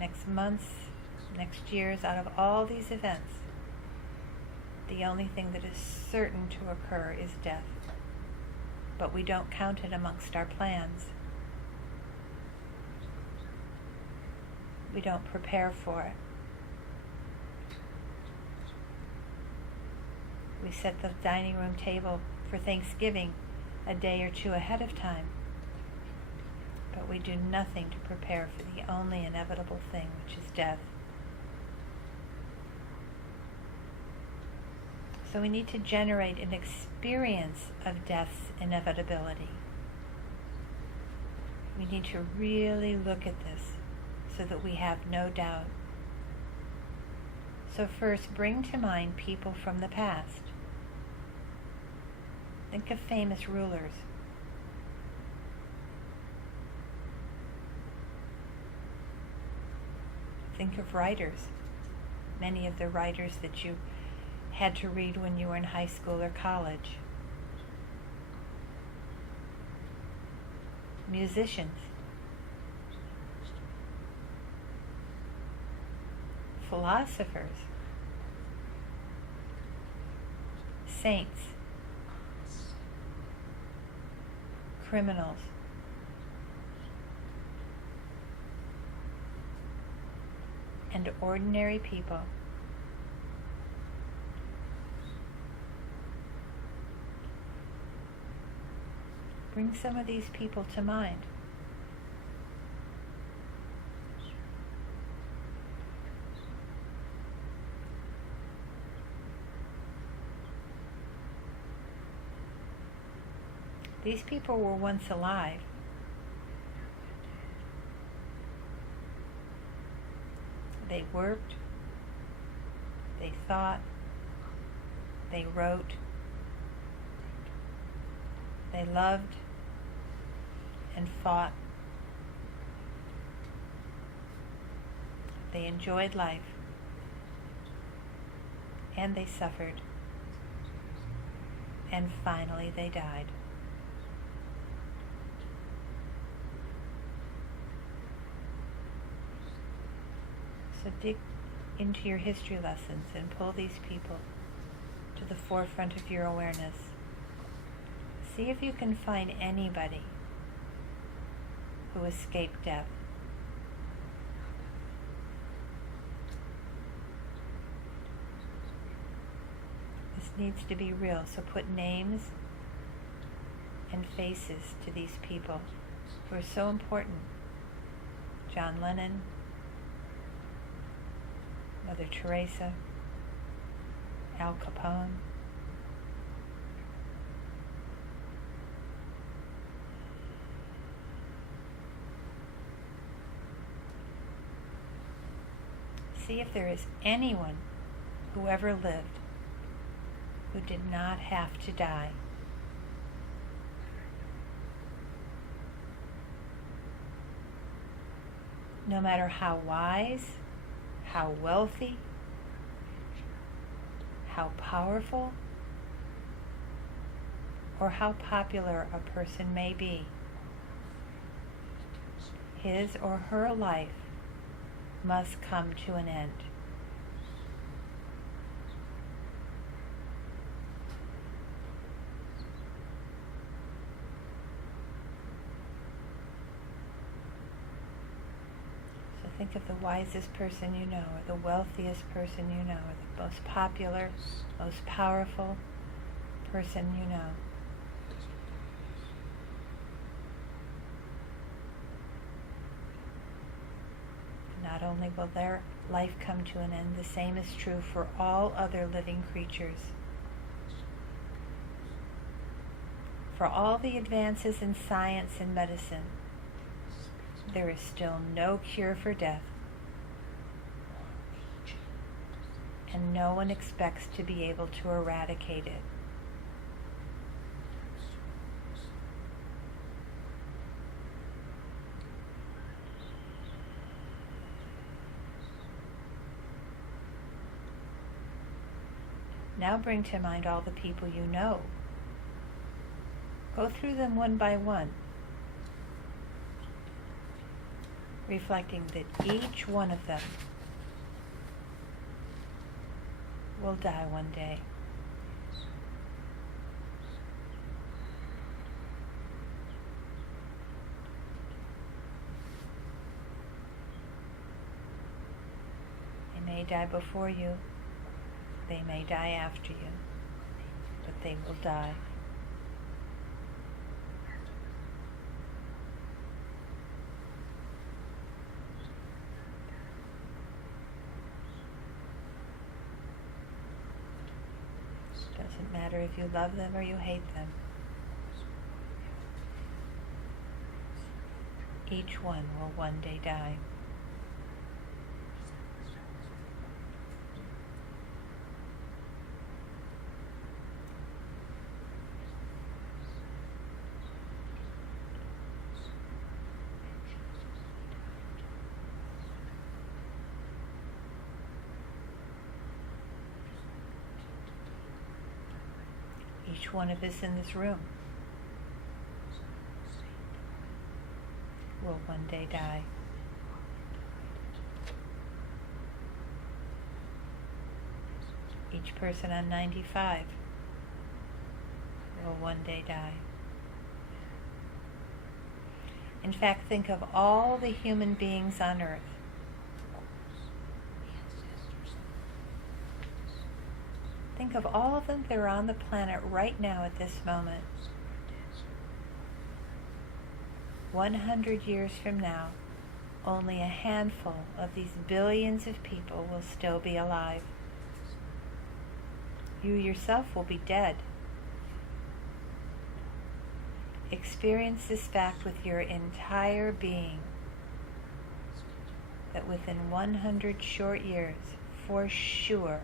next months, next years, out of all these events, the only thing that is certain to occur is death. But we don't count it amongst our plans. We don't prepare for it. We set the dining room table for Thanksgiving a day or two ahead of time, but we do nothing to prepare for the only inevitable thing, which is death. So we need to generate an experience of death's inevitability. We need to really look at this so that we have no doubt. So first, bring to mind people from the past. Think of famous rulers. Think of writers. Many of the writers that you had to read when you were in high school or college. Musicians. Philosophers. Saints. Criminals. And ordinary people. Bring some of these people to mind. These people were once alive. They worked, they thought, they wrote, they loved and fought They enjoyed life. And they suffered. And finally they died. So dig into your history lessons and pull these people to the forefront of your awareness. See if you can find anybody who escaped death. This needs to be real, so put names and faces to these people who are so important. John Lennon, Mother Teresa, Al Capone. See if there is anyone who ever lived who did not have to die. No matter how wise, how wealthy, how powerful, or how popular a person may be, his or her life must come to an end. So think of the wisest person you know, or the wealthiest person you know, or the most popular, most powerful person you know. Not only will their life come to an end, the same is true for all other living creatures. For all the advances in science and medicine, there is still no cure for death, and no one expects to be able to eradicate it. Now bring to mind all the people you know. Go through them one by one, reflecting that each one of them will die one day. They may die before you. They may die after you, but they will die. Doesn't matter if you love them or you hate them. Each one will one day die. Each one of us in this room will one day die. Each person on 95 will one day die. In fact, think of all the human beings on earth. Think of all of them that are on the planet right now at this moment. 100 years from now, only a handful of these billions of people will still be alive. You yourself will be dead. Experience this fact with your entire being, that within 100 short years, for sure,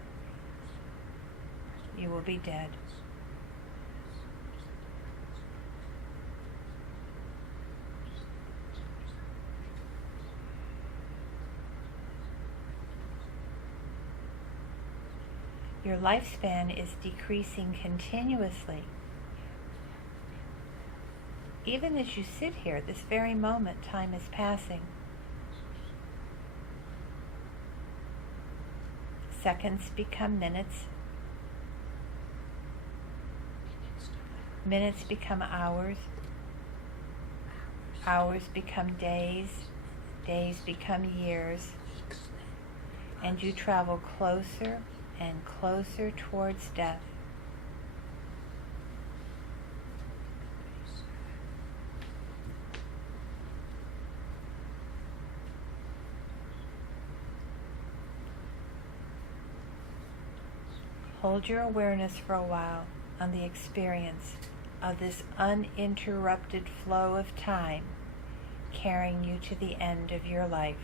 you will be dead. Your lifespan is decreasing continuously. Even as you sit here, this very moment, time is passing. Seconds become minutes. Minutes become hours. Hours become days. Days become years. And you travel closer and closer towards death. Hold your awareness for a while on the experience of this uninterrupted flow of time carrying you to the end of your life.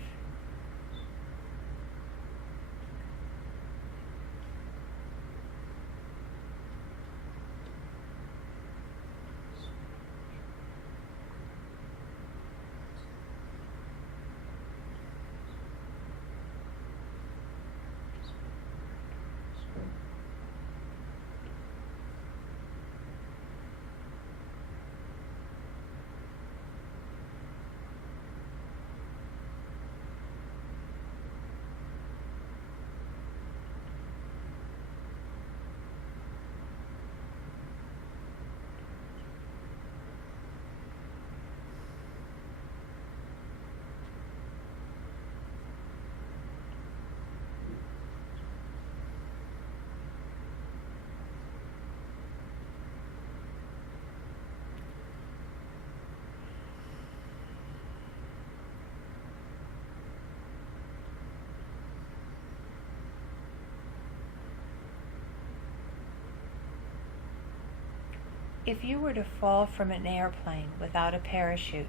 If you were to fall from an airplane without a parachute,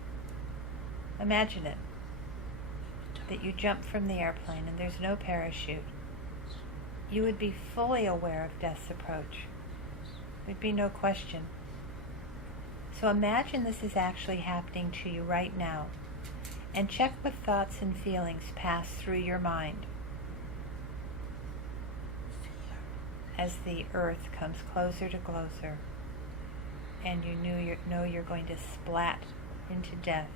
imagine it, that you jump from the airplane and there's no parachute. You would be fully aware of death's approach. There'd be no question. So imagine this is actually happening to you right now, and check what thoughts and feelings pass through your mind as the earth comes closer to closer. And you know you're going to splat into death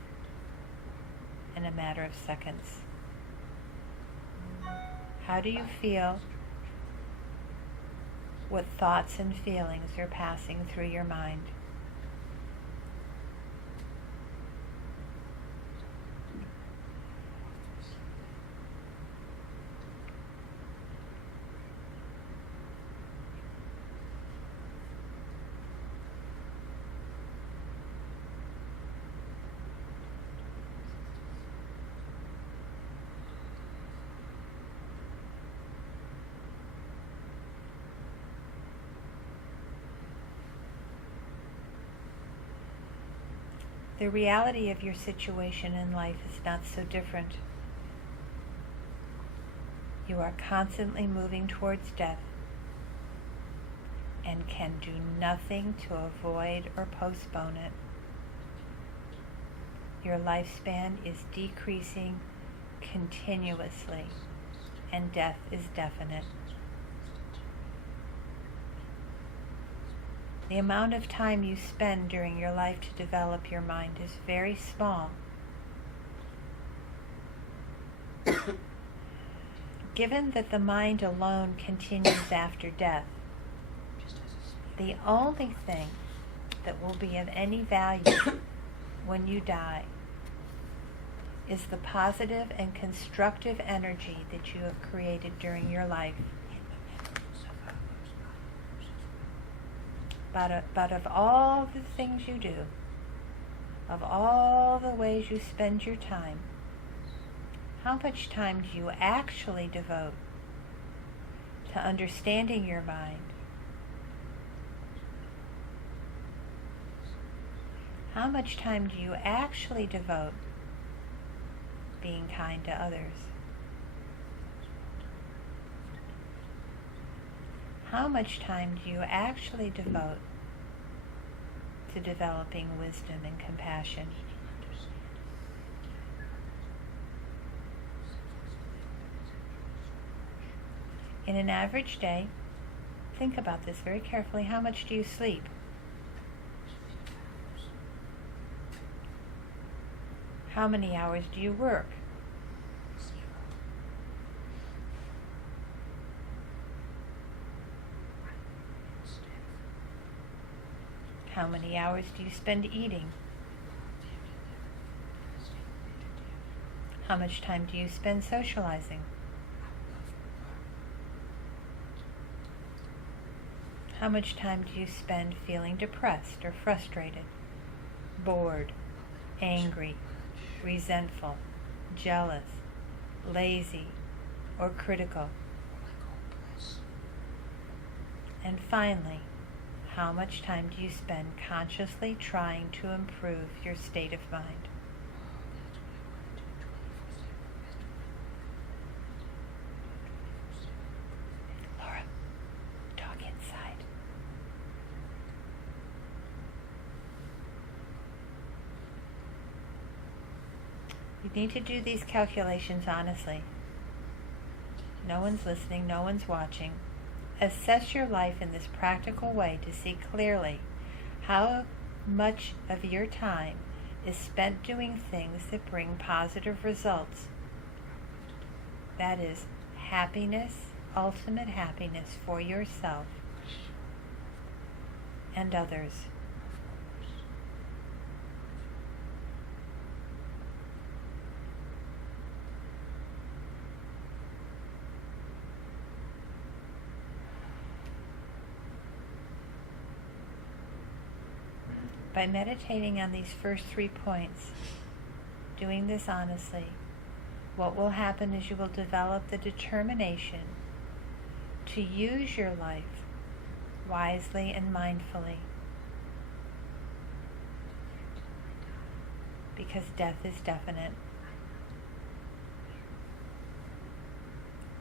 in a matter of seconds. How do you feel? What thoughts and feelings are passing through your mind? The reality of your situation in life is not so different. You are constantly moving towards death and can do nothing to avoid or postpone it. Your lifespan is decreasing continuously, and death is definite. The amount of time you spend during your life to develop your mind is very small. Given that the mind alone continues after death, the only thing that will be of any value when you die is the positive and constructive energy that you have created during your life. But of all the things you do, of all the ways you spend your time, how much time do you actually devote to understanding your mind? How much time do you actually devote being kind to others? How much time do you actually devote to developing wisdom and compassion? In an average day, think about this very carefully. How much do you sleep? How many hours do you work? How many hours do you spend eating? How much time do you spend socializing? How much time do you spend feeling depressed or frustrated, bored, angry, resentful, jealous, lazy, or critical? And finally, how much time do you spend consciously trying to improve your state of mind? Laura, talk inside. You need to do these calculations honestly. No one's listening, no one's watching. Assess your life in this practical way to see clearly how much of your time is spent doing things that bring positive results. That is happiness, ultimate happiness for yourself and others. By meditating on these first 3 points, doing this honestly, what will happen is you will develop the determination to use your life wisely and mindfully, because death is definite.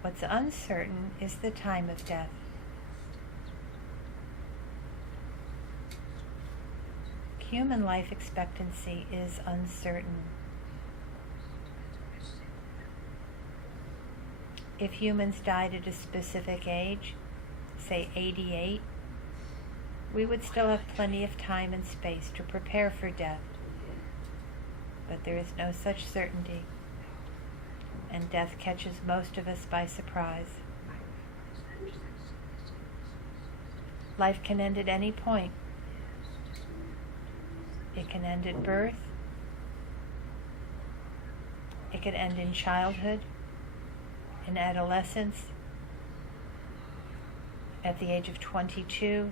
What's uncertain is the time of death. Human life expectancy is uncertain. If humans died at a specific age, say 88, we would still have plenty of time and space to prepare for death. But there is no such certainty, and death catches most of us by surprise. Life can end at any point. It can end at birth. It can end in childhood, in adolescence, at the age of 22,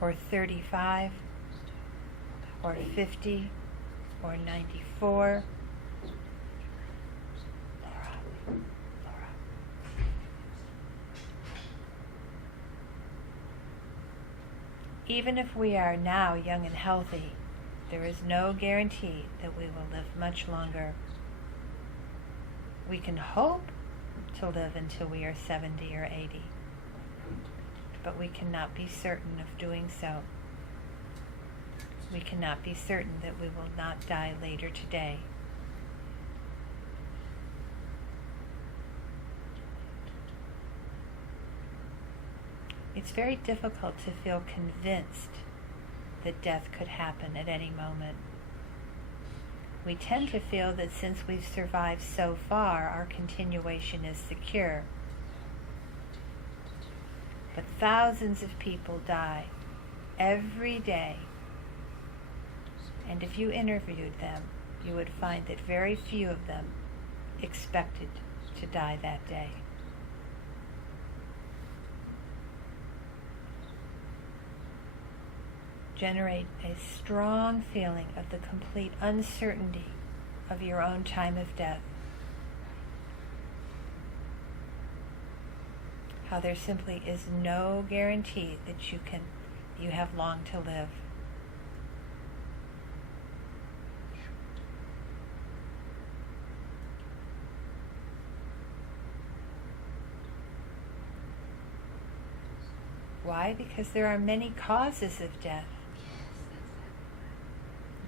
or 35, or 50, or 94. Laura. Even if we are now young and healthy, there is no guarantee that we will live much longer. We can hope to live until we are 70 or 80, but we cannot be certain of doing so. We cannot be certain that we will not die later today. It's very difficult to feel convinced that death could happen at any moment. We tend to feel that since we've survived so far, our continuation is secure. But thousands of people die every day, and if you interviewed them, you would find that very few of them expected to die that day. Generate a strong feeling of the complete uncertainty of your own time of death. How there simply is no guarantee that you have long to live. Why? Because there are many causes of death.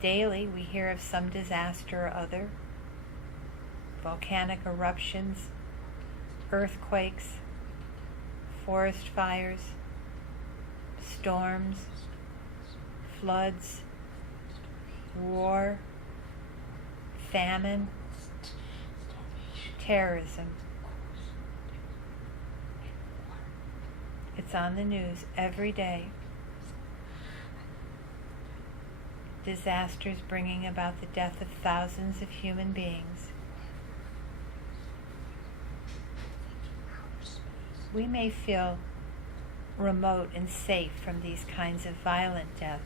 Daily we hear of some disaster or other, volcanic eruptions, earthquakes, forest fires, storms, floods, war, famine, terrorism. It's on the news every day. Disasters bringing about the death of thousands of human beings. We may feel remote and safe from these kinds of violent death,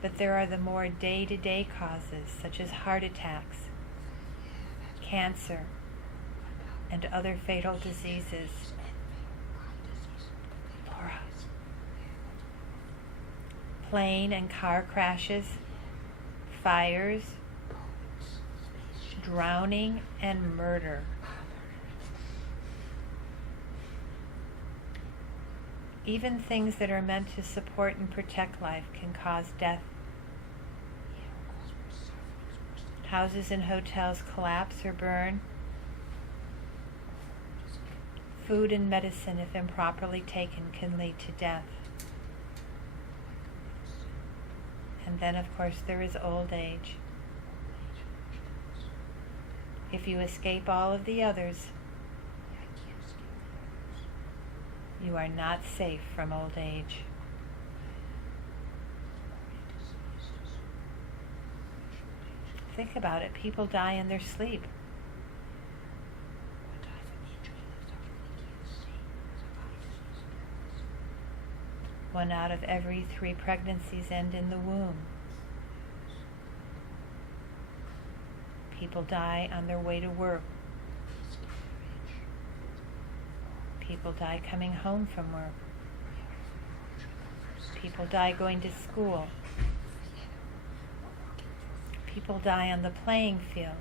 but there are the more day-to-day causes, such as heart attacks, cancer, and other fatal diseases. Laura. Plane and car crashes, fires, drowning, and murder. Even things that are meant to support and protect life can cause death. Houses and hotels collapse or burn. Food and medicine, if improperly taken, can lead to death. And then, of course, there is old age. If you escape all of the others, you are not safe from old age. Think about it. People die in their sleep. One out of every 3 pregnancies end in the womb. People die on their way to work. People die coming home from work. People die going to school. People die on the playing field.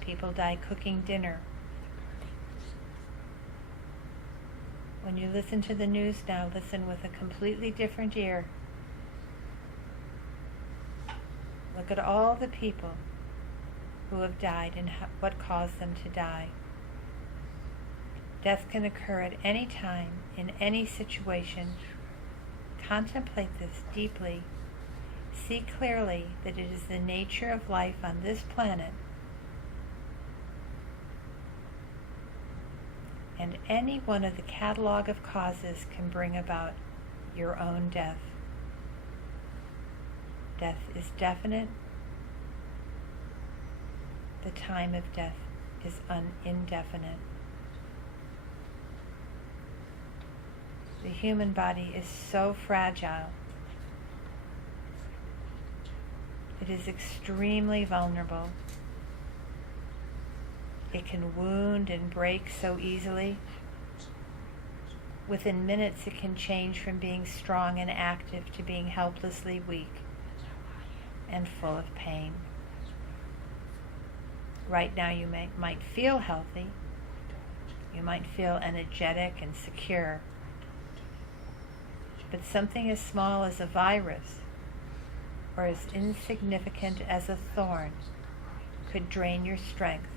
People die cooking dinner. When you listen to the news now, listen with a completely different ear. Look at all the people who have died and what caused them to die. Death can occur at any time, in any situation. Contemplate this deeply. See clearly that it is the nature of life on this planet, and any one of the catalog of causes can bring about your own death. Death is definite. The time of death is indefinite. The human body is so fragile. It is extremely vulnerable. It can wound and break so easily. Within minutes, it can change from being strong and active to being helplessly weak and full of pain. Right now, you might feel healthy. You might feel energetic and secure. But something as small as a virus or as insignificant as a thorn could drain your strength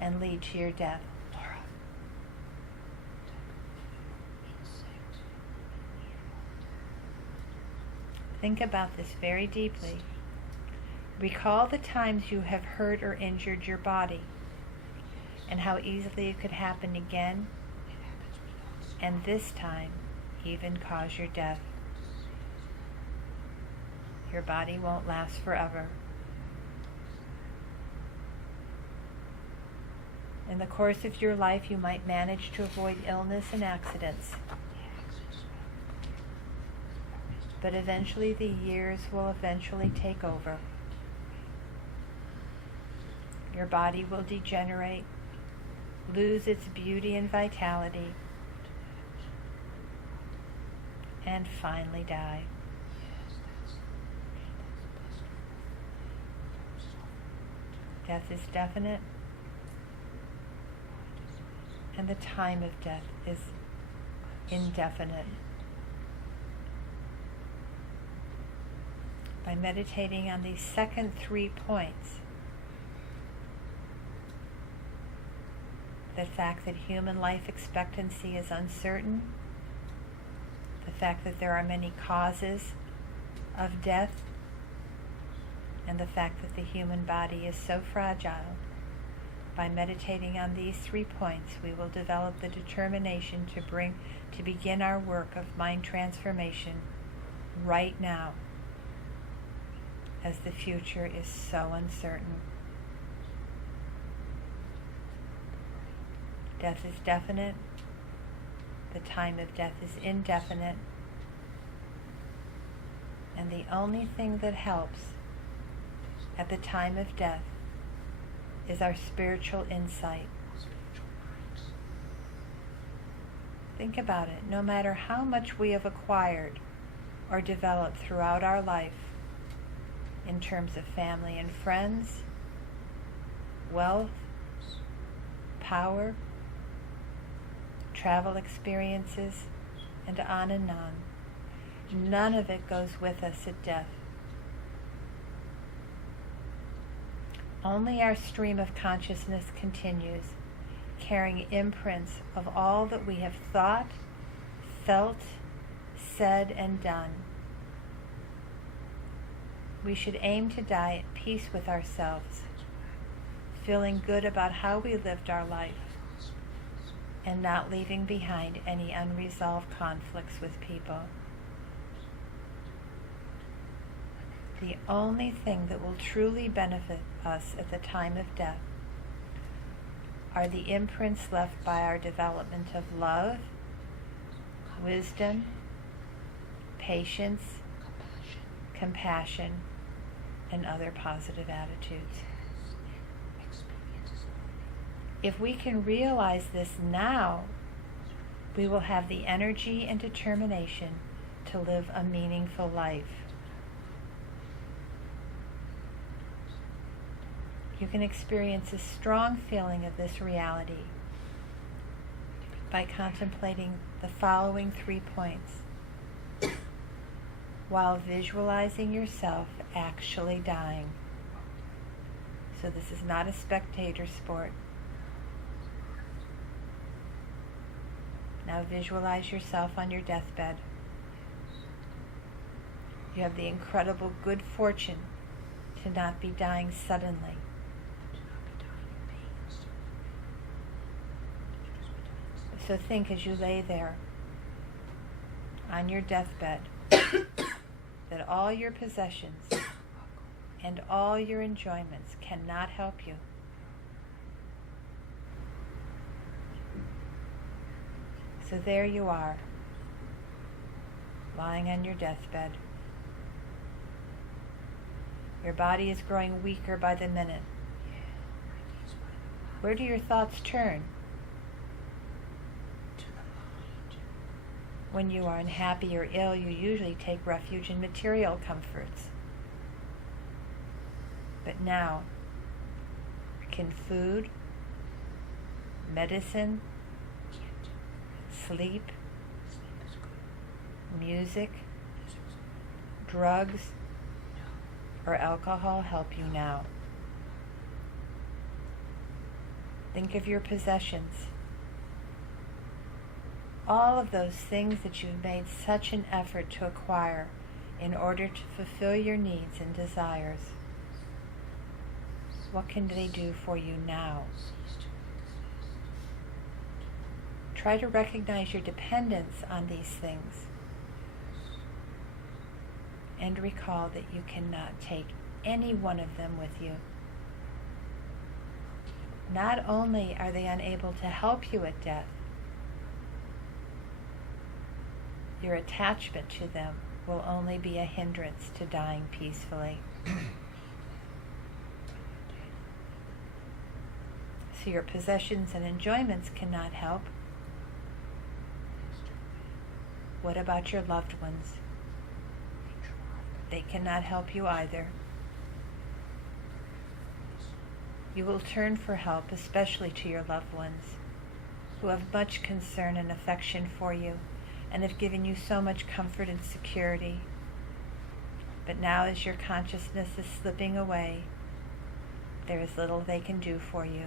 and lead to your death. Think about this very deeply. Recall the times you have hurt or injured your body and how easily it could happen again, and this time even cause your death. Your body won't last forever. In the course of your life, you might manage to avoid illness and accidents. But eventually the years will eventually take over. Your body will degenerate, lose its beauty and vitality, and finally die. Death is definite, and the time of death is indefinite. By meditating on these second 3 points, the fact that human life expectancy is uncertain, the fact that there are many causes of death, and the fact that the human body is so fragile. By meditating on these 3 points, we will develop the determination to begin our work of mind transformation right now, as the future is so uncertain. Death is definite. The time of death is indefinite. And the only thing that helps at the time of death is our spiritual insight. Think about it. No matter how much we have acquired or developed throughout our life in terms of family and friends, wealth, power, travel experiences, and on, none of it goes with us at death. Only our stream of consciousness continues, carrying imprints of all that we have thought, felt, said, and done. We should aim to die at peace with ourselves, feeling good about how we lived our life, and not leaving behind any unresolved conflicts with people. The only thing that will truly benefit us at the time of death are the imprints left by our development of love, wisdom, patience, compassion, and other positive attitudes. If we can realize this now, we will have the energy and determination to live a meaningful life. You can experience a strong feeling of this reality by contemplating the following 3 points while visualizing yourself actually dying. So this is not a spectator sport. Now visualize yourself on your deathbed. You have the incredible good fortune to not be dying suddenly. So think as you lay there on your deathbed that all your possessions and all your enjoyments cannot help you. So there you are, lying on your deathbed. Your body is growing weaker by the minute. Where do your thoughts turn? When you are unhappy or ill, you usually take refuge in material comforts. But now, can food, medicine, sleep, music, drugs, or alcohol help you now? Think of your possessions. All of those things that you've made such an effort to acquire in order to fulfill your needs and desires. What can they do for you now? Try to recognize your dependence on these things and recall that you cannot take any one of them with you. Not only are they unable to help you at death, your attachment to them will only be a hindrance to dying peacefully. So your possessions and enjoyments cannot help. What about your loved ones? They cannot help you either. You will turn for help, especially to your loved ones, who have much concern and affection for you, and have given you so much comfort and security. But now as your consciousness is slipping away, there is little they can do for you.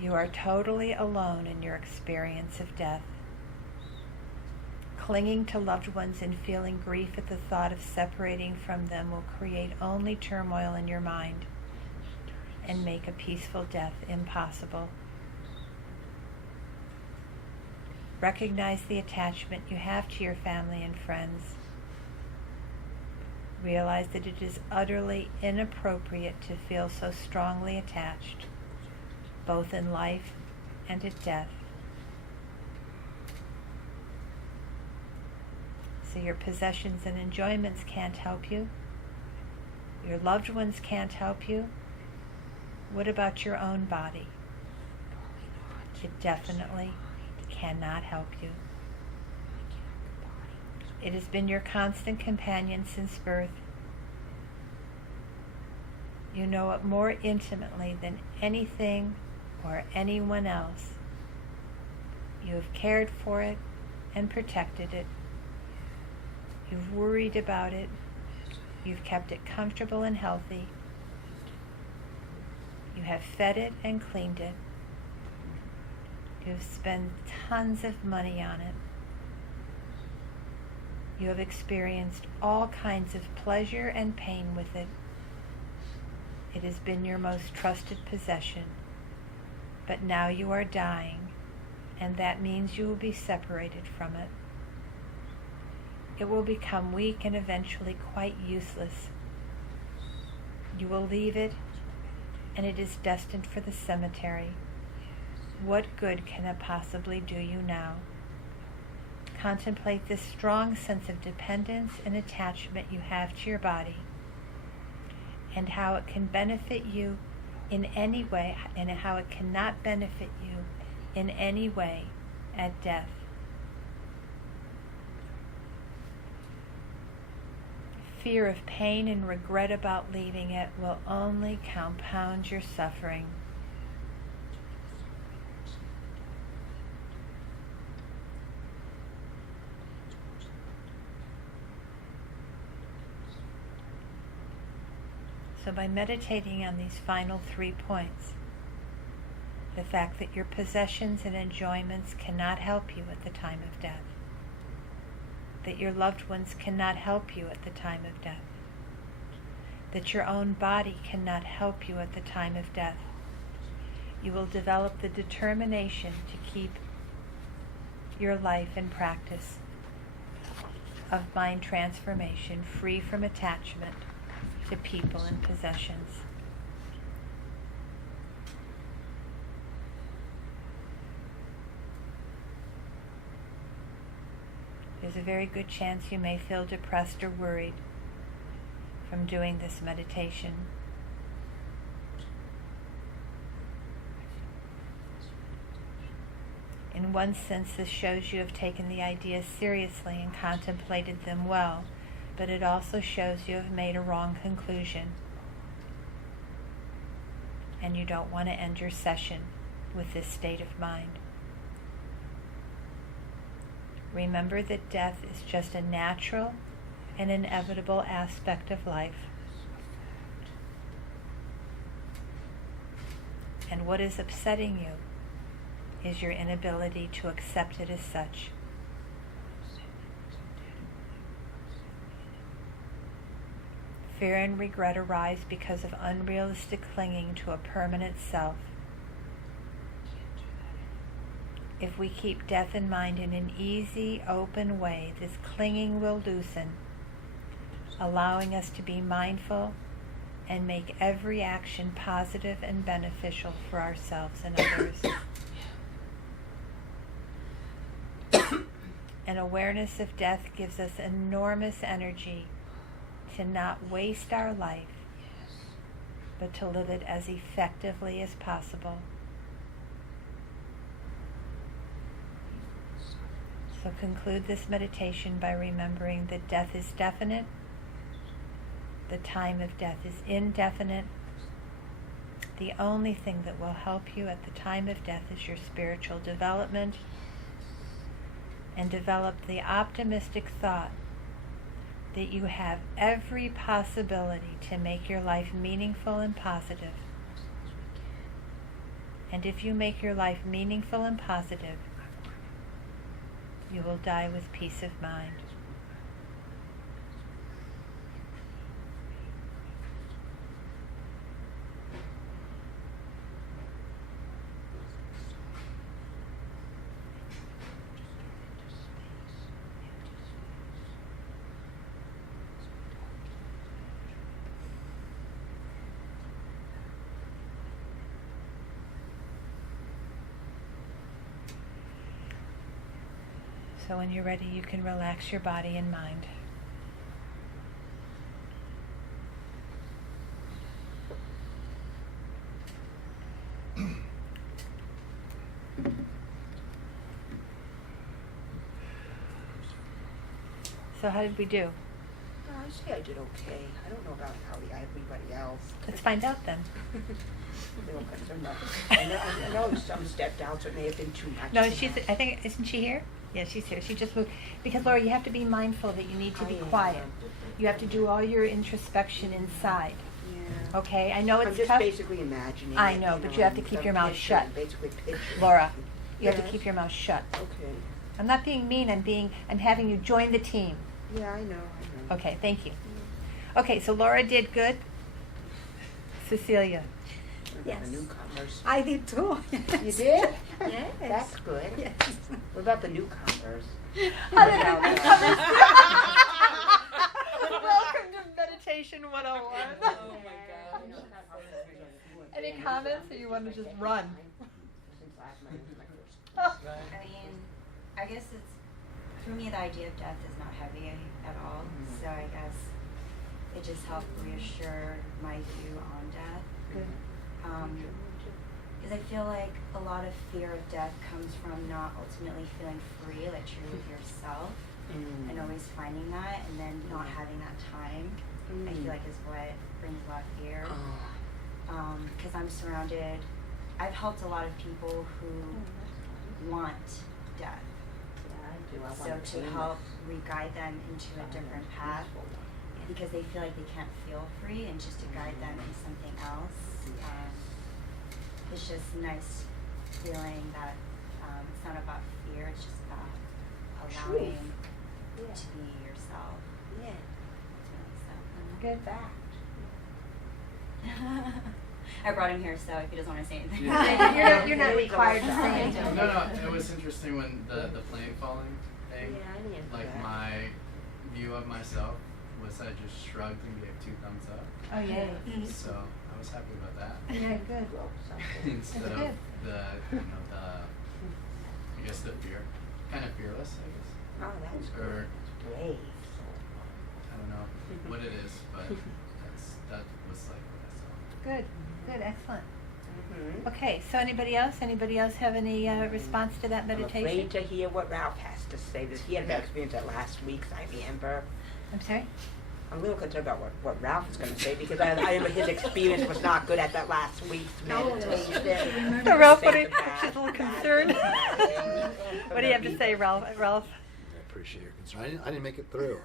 You are totally alone in your experience of death. Clinging to loved ones and feeling grief at the thought of separating from them will create only turmoil in your mind and make a peaceful death impossible. Recognize the attachment you have to your family and friends. Realize that it is utterly inappropriate to feel so strongly attached, both in life and at death. So your possessions and enjoyments can't help you. Your loved ones can't help you. What about your own body? It definitely cannot help you. It has been your constant companion since birth. You know it more intimately than anything or anyone else. You have cared for it and protected it. You've worried about it. You've kept it comfortable and healthy. You have fed it and cleaned it. You have spent tons of money on it. You have experienced all kinds of pleasure and pain with it. It has been your most trusted possession. But now you are dying, and that means you will be separated from it. It will become weak and eventually quite useless. You will leave it, and it is destined for the cemetery. What good can it possibly do you now? Contemplate this strong sense of dependence and attachment you have to your body, and how it can benefit you in any way, and how it cannot benefit you in any way at death. Fear of pain and regret about leaving it will only compound your suffering. So by meditating on these final 3 points, the fact that your possessions and enjoyments cannot help you at the time of death, that your loved ones cannot help you at the time of death, that your own body cannot help you at the time of death, you will develop the determination to keep your life and practice of mind transformation free from attachment to people and possessions. There's a very good chance you may feel depressed or worried from doing this meditation. In one sense, this shows you have taken the ideas seriously and contemplated them well, but it also shows you have made a wrong conclusion, and you don't want to end your session with this state of mind. Remember that death is just a natural and inevitable aspect of life. And what is upsetting you is your inability to accept it as such. Fear and regret arise because of unrealistic clinging to a permanent self. If we keep death in mind in an easy, open way, this clinging will loosen, allowing us to be mindful and make every action positive and beneficial for ourselves and others. An awareness of death gives us enormous energy to not waste our life, but to live it as effectively as possible. So conclude this meditation by remembering that death is definite, the time of death is indefinite. The only thing that will help you at the time of death is your spiritual development, and develop the optimistic thought that you have every possibility to make your life meaningful and positive. And if you make your life meaningful and positive, you will die with peace of mind. So when you're ready, you can relax your body and mind. So how did we do? I say I did okay. I don't know about how everybody else. Let's find out then. I know some stepped out, so it may have been too much. No, for she's, them. I think, isn't she here? Yeah, she's here. She just moved. Because, Laura, you have to be mindful that you need to be I am. quiet. You have to do all your introspection inside. Yeah. Okay? I know it's I'm just tough. basically imagining. I it, know, but you have to and keep I'm your mouth picturing, shut. Basically picturing. Laura, you have to Yes. keep your mouth shut. Okay. I'm not being mean. I'm having you join the team. Yeah, I know. Okay, thank you. Okay, so Laura did good. Cecilia. Yes. The newcomers. I did too. You did? Yes. That's good. Yes. What about the newcomers? How did About the that? newcomers do? Welcome to Meditation 101. Oh my God. Any comments, or you want to just run? I mean, I guess it's, for me, the idea of death is not heavy at all. Mhm. So I guess it just helped reassure my view on death. Good. Because I feel like a lot of fear of death comes from not ultimately feeling free, like true with yourself, and always finding that, and then not having that time. I feel like is what brings a lot of fear. Because I'm surrounded, I've helped a lot of people who want death. So to help re-guide them into a different path, because they feel like they can't feel free, and just to guide them in something else. It's just nice feeling that it's not about fear, it's just about allowing to be yourself. Yeah. Good. I brought him here, so if he doesn't want to say anything. You're not required to say anything. No, it was interesting when the plane falling thing, Yeah, I didn't like that. my view of myself was I just shrugged and gave 2 thumbs up. Oh, yeah. So I was happy about that. Yeah, good. Instead That's of good. I guess the fear. Kind of fearless, I guess. Oh, that's Or good. Brave. I don't know what it is, but that was like what I saw. Good. Good. Excellent. Mm-hmm. Okay, so anybody else? Anybody else have any response to that I'm meditation? afraid to hear what Ralph has to say. This he had a bad experience at last week's, I remember. I'm sorry? I'm a little concerned about what Ralph is going to say because I remember his experience was not good at that last week's meditation. So Ralph, what Said are the bad- she's a little bad concerned. thing. What do you have to say, Ralph? Ralph, I appreciate your concern. I didn't make it through.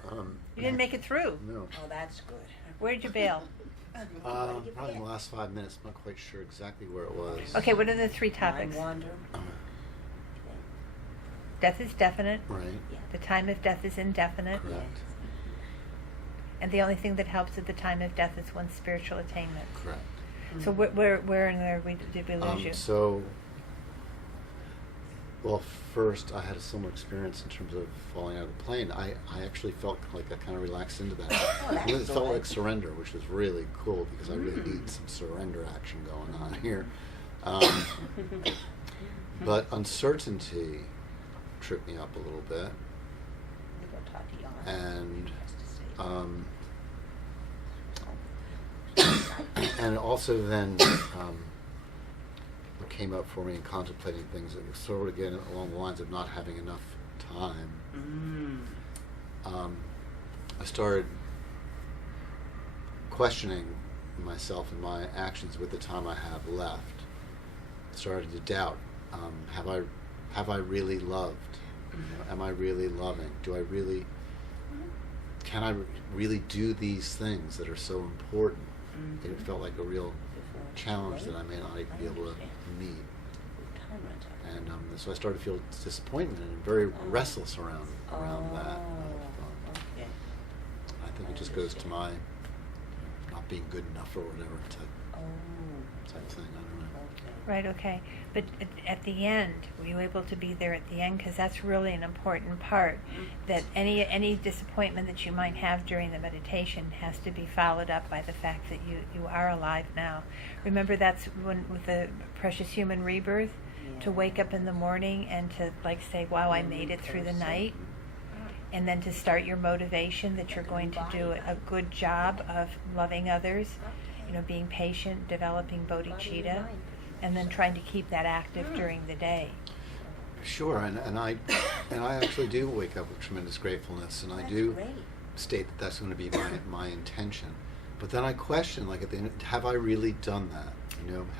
you didn't make it through. No. Oh, that's good. Where did you bail? Probably in the last 5 minutes. I'm not quite sure exactly where it was. Okay, what are the 3 topics? Mind wander. Death is definite. Right. The time of death is indefinite. Correct. And the only thing that helps at the time of death is one's spiritual attainment. Correct. So where in there did we lose you? Well, first I had a similar experience in terms of falling out of the plane. I actually felt like I kind of relaxed into that. that's It felt good. like surrender, which was really cool because I really need some surrender action going on here. But uncertainty tripped me up a little bit. And and also then what came up for me in contemplating things, it was sort of again along the lines of not having enough time. I started questioning myself and my actions with the time I have left. I started to doubt, have I really loved? You know, am I really loving? Can I really do these things that are so important? It felt like a real challenge that I may not even be able to meet. And so I started to feel disappointment and very restless around that. Okay. I think it just goes to my not being good enough or whatever type thing. I don't know. Right, okay. But at the end, were you able to be there at the end? Because that's really an important part, that any disappointment that you might have during the meditation has to be followed up by the fact that you are alive now. Remember, that's when with the precious human rebirth, to wake up in the morning and to like say, wow, I made it through the night. And then to start your motivation that you're going to do a good job of loving others, being patient, developing bodhicitta, and then trying to keep that active during the day. Sure, and I actually do wake up with tremendous gratefulness, and I do state that that's going to be my intention. But then I question, like at the end, have I really done that?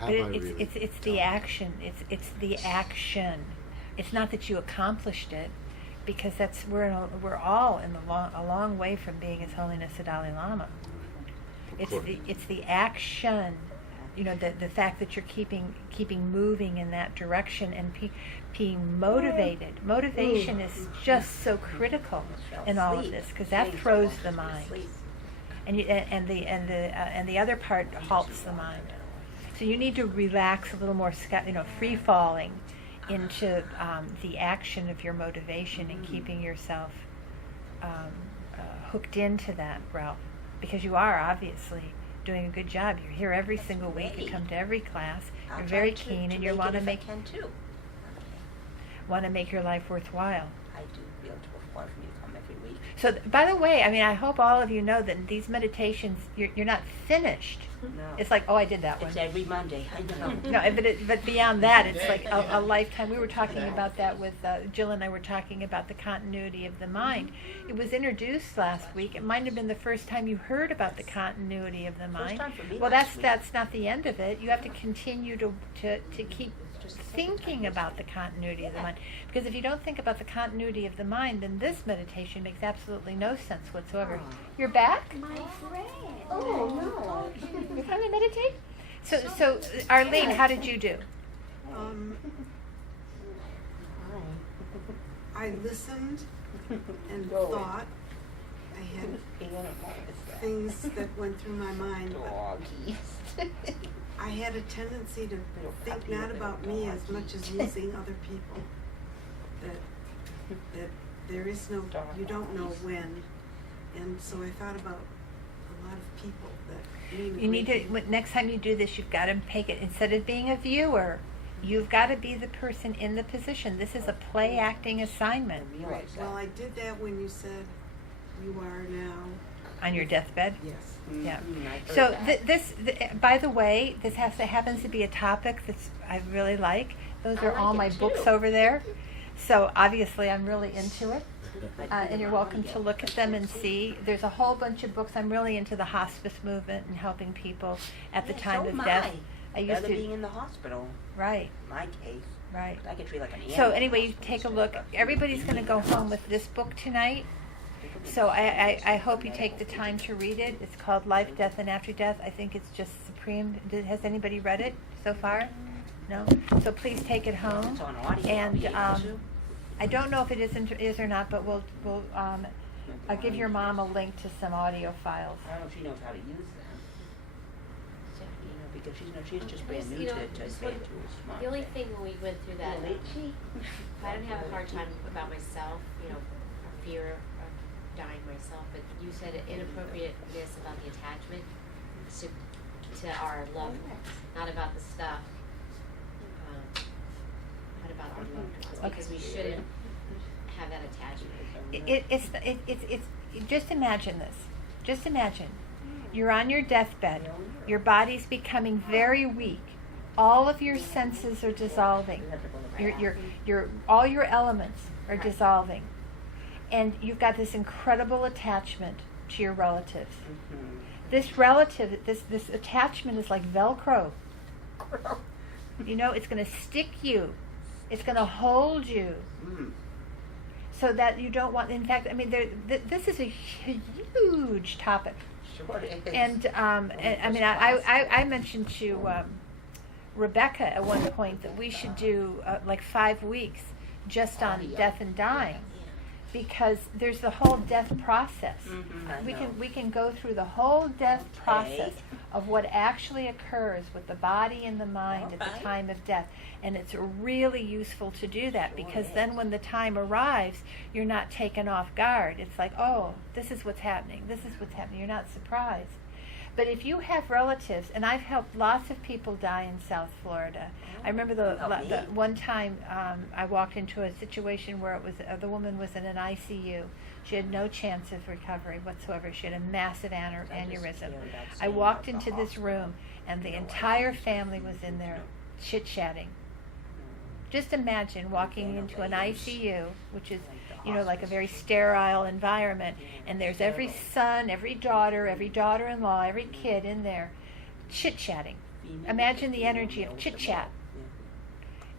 It's the action. It's the action. It's not that you accomplished it, because we're all a long way from being His Holiness the Dalai Lama. It's the action. The fact that you're keeping moving in that direction and being motivated. Motivation is just so critical in all of this, because that throws the mind, and the other part halts the mind. So you need to relax a little more, free falling into the action of your motivation and keeping yourself hooked into that, Ralph, because you are obviously doing a good job. You're here every single week. You come to every class. You're very keen, and you want to make your life worthwhile. I do feel to afford for me to come every week. So, by the way, I hope all of you know that in these meditations, you're not finished. No. It's like, oh, I did that one. It's every Monday. I know. No, but beyond that, it's like a lifetime. We were talking about that with Jill and I were talking about the continuity of the mind. It was introduced last week. It might have been the first time you heard about the continuity of the mind. time for me Well, last that's not the end of it. You have to continue to keep thinking about the continuity of the mind. Because if you don't think about the continuity of the mind, then this meditation makes absolutely no sense whatsoever. You're back? My friend. Oh, no. You're trying to meditate? So Arlene, how did you do? I listened and thought. I had things that went through my mind. But I had a tendency to think not about me as much as using other people. That there is no, you don't know when. And so I thought about a lot of people that mean You need to, next time you do this, you've got to make it, instead of being a viewer, you've got to be the person in the position. This is a play acting assignment. Right. Well, I did that when you said you are now On your deathbed? Yes. Yeah. I So heard by the way, this happens to be a topic that I really like. Those are all my books over there. So obviously I'm really into it. And you're welcome to look at them and see. There's a whole bunch of books. I'm really into the hospice movement and helping people at the time of death. I used Rather to being in the hospital. Right. My case. Right. I get treated like an animal. So anyway, you take a look. Everybody's going to go home with this book tonight. So I hope you take the time to read it. It's called Life, Death, and After Death. I think it's just supreme. Has anybody read it so far? No? So please take it home. It's on audio. And I'll be able to. I don't know if it is or not, but we'll I'll give your mom a link to some audio files. I don't know if she knows how to use them. So, because she's just brand new You know, to just being one- too smart. The only thing when we went through that, Really? I didn't have a hard time about myself, fear of dying myself, but you said inappropriateness about the attachment to our loved ones, not about the stuff, not about our loved ones, because we shouldn't have that attachment. It's just imagine this. Just imagine. You're on your deathbed. Your body's becoming very weak. All of your senses are dissolving. Your all your elements are dissolving. And you've got this incredible attachment to your relatives. This relative, this attachment is like Velcro. It's going to stick you. It's going to hold you. So that you don't want, in fact, this is a huge topic. Sure it is. And I mentioned to Rebecca at one point that we should do like 5 weeks just on death and dying, because there's the whole death process. We can go through the whole death process of what actually occurs with the body and the mind at the time of death, and it's really useful to do that, because then when the time arrives, you're not taken off guard. It's like, oh, this is what's happening, you're not surprised. But if you have relatives, and I've helped lots of people die in South Florida. I remember the one time I walked into a situation where it was the woman was in an ICU. She had no chance of recovery whatsoever. She had a massive aneurysm. I walked into this room, and the entire family was in there chit-chatting. Just imagine walking into an ICU, which is, like a very sterile environment, and there's every son, every daughter-in-law, every kid in there chit-chatting. Imagine the energy of chit-chat.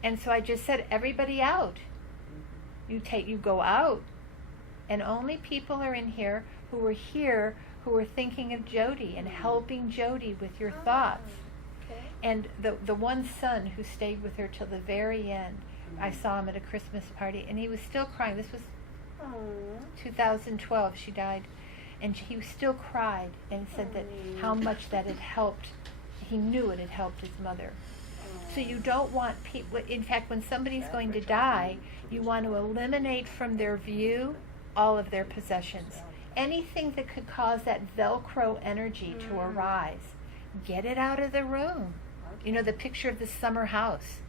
And so I just said, everybody out. You go out, and only people are in here who are thinking of Jody and helping Jody with your thoughts. And the one son who stayed with her till the very end, I saw him at a Christmas party, and he was still crying. This was 2012, she died, and he still cried and said that how much that had helped. He knew it had helped his mother. So you don't want people, in fact, when somebody's going to die, you want to eliminate from their view all of their possessions. Anything that could cause that Velcro energy to arise, get it out of the room. The picture of the summer house,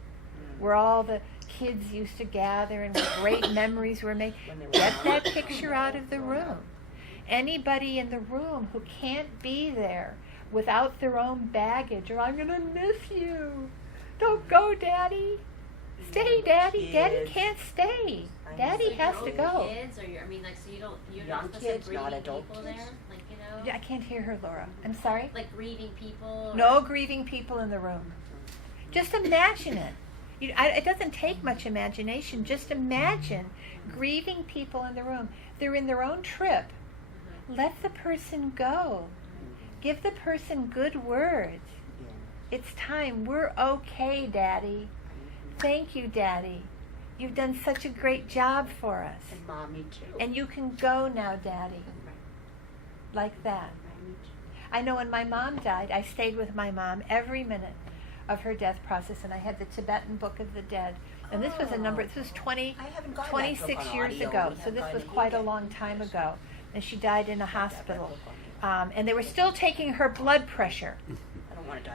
where all the kids used to gather and great memories were made. Get that picture out of the room. Anybody in the room who can't be there without their own baggage, or I'm going to miss you. Don't go, Daddy. Stay, Daddy. Daddy can't stay. Daddy has to go. Kids, or so you're Young not supposed kids, to not grieving adult people kids. there, I can't hear her, Laura. I'm sorry? Like grieving people? No grieving people in the room. Just imagine it. It doesn't take much imagination. Just imagine grieving people in the room. They're in their own trip. Let the person go. Give the person good words. It's time. We're okay, Daddy. Thank you, Daddy. You've done such a great job for us. And Mommy too. And you can go now, Daddy. Like that. I know when my mom died, I stayed with my mom every minute of her death process, and I had the Tibetan Book of the Dead. And this was this was 26 years ago, so this was quite a long time ago. And she died in a hospital. And they were still taking her blood pressure.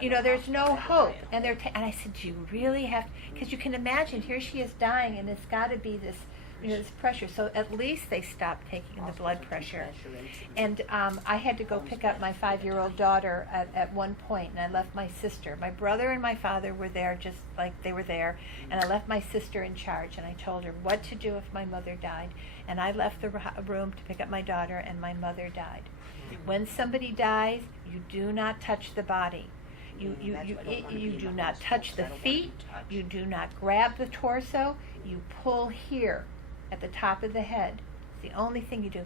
There's no hope. And and I said, do you really have to? Because you can imagine, here she is dying, and it's got to be this, this pressure. So at least they stopped taking the blood pressure. And I had to go pick up my 5-year-old daughter at one point, and I left my sister. My brother and my father were there, just like they were there, and I left my sister in charge, and I told her what to do if my mother died. And I left the room to pick up my daughter, and my mother died. When somebody dies, you do not touch the body. You do not touch the feet. You do not grab the torso. You pull here at the top of the head. It's the only thing you do.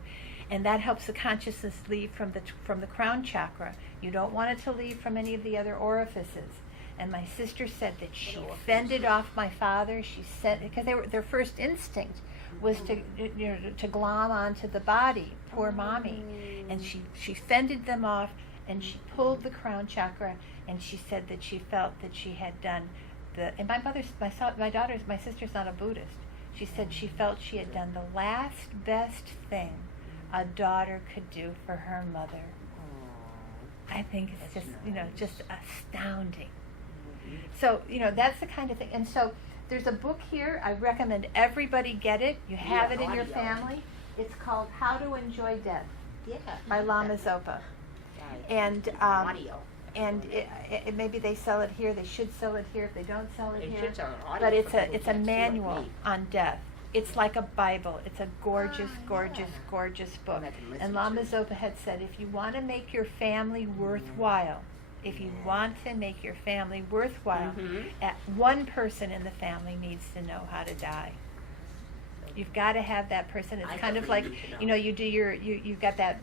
And that helps the consciousness leave from the crown chakra. You don't want it to leave from any of the other orifices. And my sister said that she fended off my father. She said, because their first instinct was to glom onto the body, poor Mommy. And she fended them off, and she pulled the crown chakra, and she said that she felt that she had done and my sister's not a Buddhist. She said she felt she had done the last best thing a daughter could do for her mother. I think it's just astounding. So, that's the kind of thing. And so there's a book here. I recommend everybody get it. You have it in your family. It's called How to Enjoy Death by Lama Zopa. And maybe they sell it here. They should sell it here if they don't sell it here. But it's a manual on death. It's like a Bible. It's a gorgeous, gorgeous, gorgeous book. And Lama Zopa had said, if you want to make your family worthwhile, one person in the family needs to know how to die. You've got to have that person. It's I kind of really like, need to know. you know, you do you've got that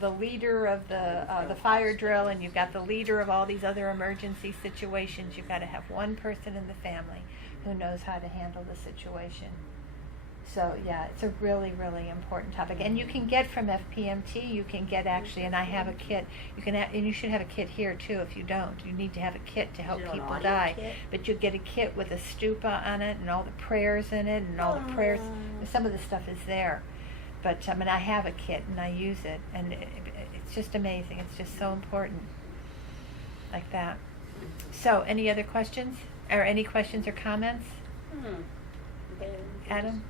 the leader of the fire drill, and you've got the leader of all these other emergency situations. You've got to have one person in the family who knows how to handle the situation. So yeah, it's a really, really important topic. And you can get from FPMT, you can get actually, and I have a kit, and you should have a kit here too if you don't. You need to have a kit to help Is it an people audio die. kit? But you get a kit with a stupa on it and all the prayers in it and all the prayers. Some of the stuff is there. But and I have a kit and I use it. And it's just amazing. It's just so important. Like that. So any other questions? Or any questions or comments? Adam?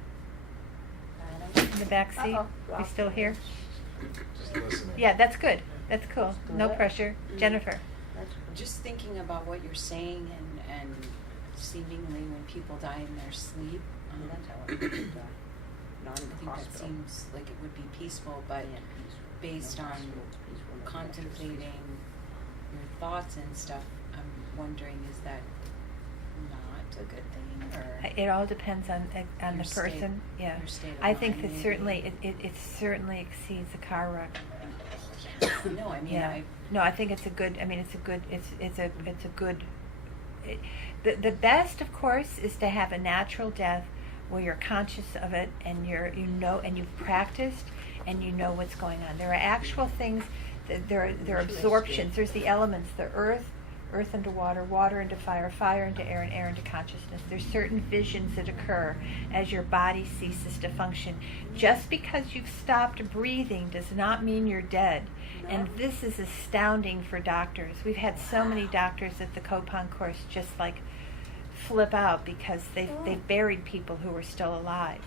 In the back seat? You still here? Just listening. Yeah, that's good. That's cool. No Good. pressure. Jennifer? Just thinking about what you're saying and seemingly when people die in their sleep, That's how I think it, not in I the think that hospital. seems like it would be peaceful, but based No on hospital, it's peaceful, no contemplating your thoughts and stuff, I'm wondering, is that not a good thing, or? It all depends on Your the state- person. Yeah. your state of I think mind, that maybe. certainly it certainly exceeds a car wreck. No, I mean, Yeah. No, I think it's a good. I mean, it's a good. It's a good. The best, of course, is to have a natural death where you're conscious of it and you know and you've practiced and you know what's going on. There are actual things. There are absorptions. There's the elements: the earth into water, water into fire, fire into air, and air into consciousness. There's certain visions that occur as your body ceases to function. Just because you've stopped breathing does not mean you're dead. And this is astounding for doctors. We've had so many doctors at the Copan course just like flip out because they've buried people who are still alive.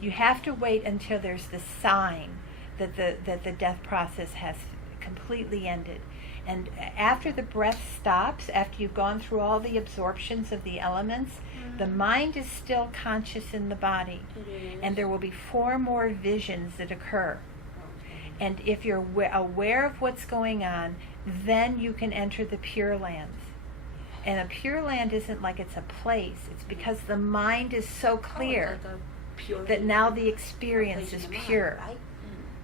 You have to wait until there's the sign that the death process has completely ended. And after the breath stops, after you've gone through all the absorptions of the elements, the mind is still conscious in the body. And there will be 4 more visions that occur. And if you're aware of what's going on, then you can enter the Pure Lands. And a Pure Land isn't like it's a place. It's because the mind is so clear that now the experience is pure,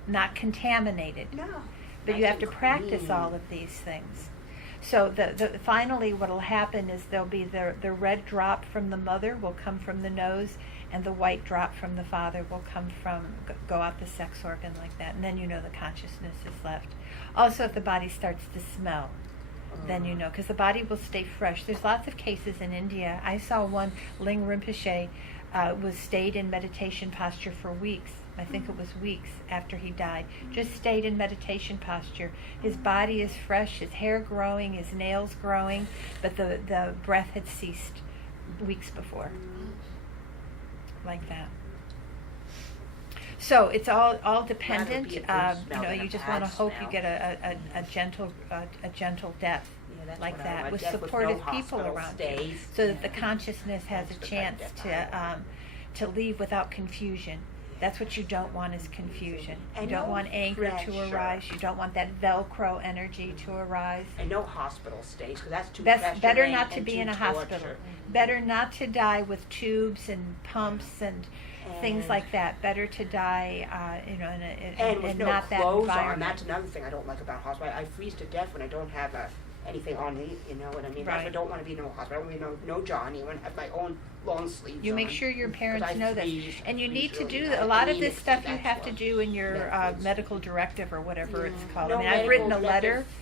not contaminated. No. But you have to practice all of these things. So finally what will happen is there'll be the red drop from the mother will come from the nose, and the white drop from the father will go out the sex organ like that. And then you know the consciousness is left. Also, if the body starts to smell, then you know, because the body will stay fresh. There's lots of cases in India. I saw one, Ling Rinpoche stayed in meditation posture for weeks. I think it was weeks after he died. Just stayed in meditation posture. His body is fresh, his hair growing, his nails growing, but the breath had ceased weeks before. Like that. So it's all dependent. be a good smell than You a just want to bad hope smell. you get a gentle death. Yeah, that's Like what I that, want. with Death with supportive no people hospital around you, stays. so that the consciousness has That's a the chance kind of to leave without confusion. That's what you don't want is confusion. You And don't no want anger to pressure. arise. You don't want that Velcro energy to arise. And no hospital stays, because that's too That's better pressuring not to and be too in a torture. hospital. Better not to die with tubes and pumps and things And- like that. Better to die, And with in no not that clothes on, environment. that's another thing I don't like about hospital. I freeze to death when I don't have anything on me, you know what I mean? That's why I Right. don't want to be in no hospital. I don't want to be no Johnny. I want to have my own long sleeves You on. make sure your 'Cause parents I know this. freeze- And you need to freeze do really a bad. lot I of mean, this it's- stuff you that's have to what- do in your Netflix. medical directive or whatever it's called. No I mean, I've written a medical letter directive.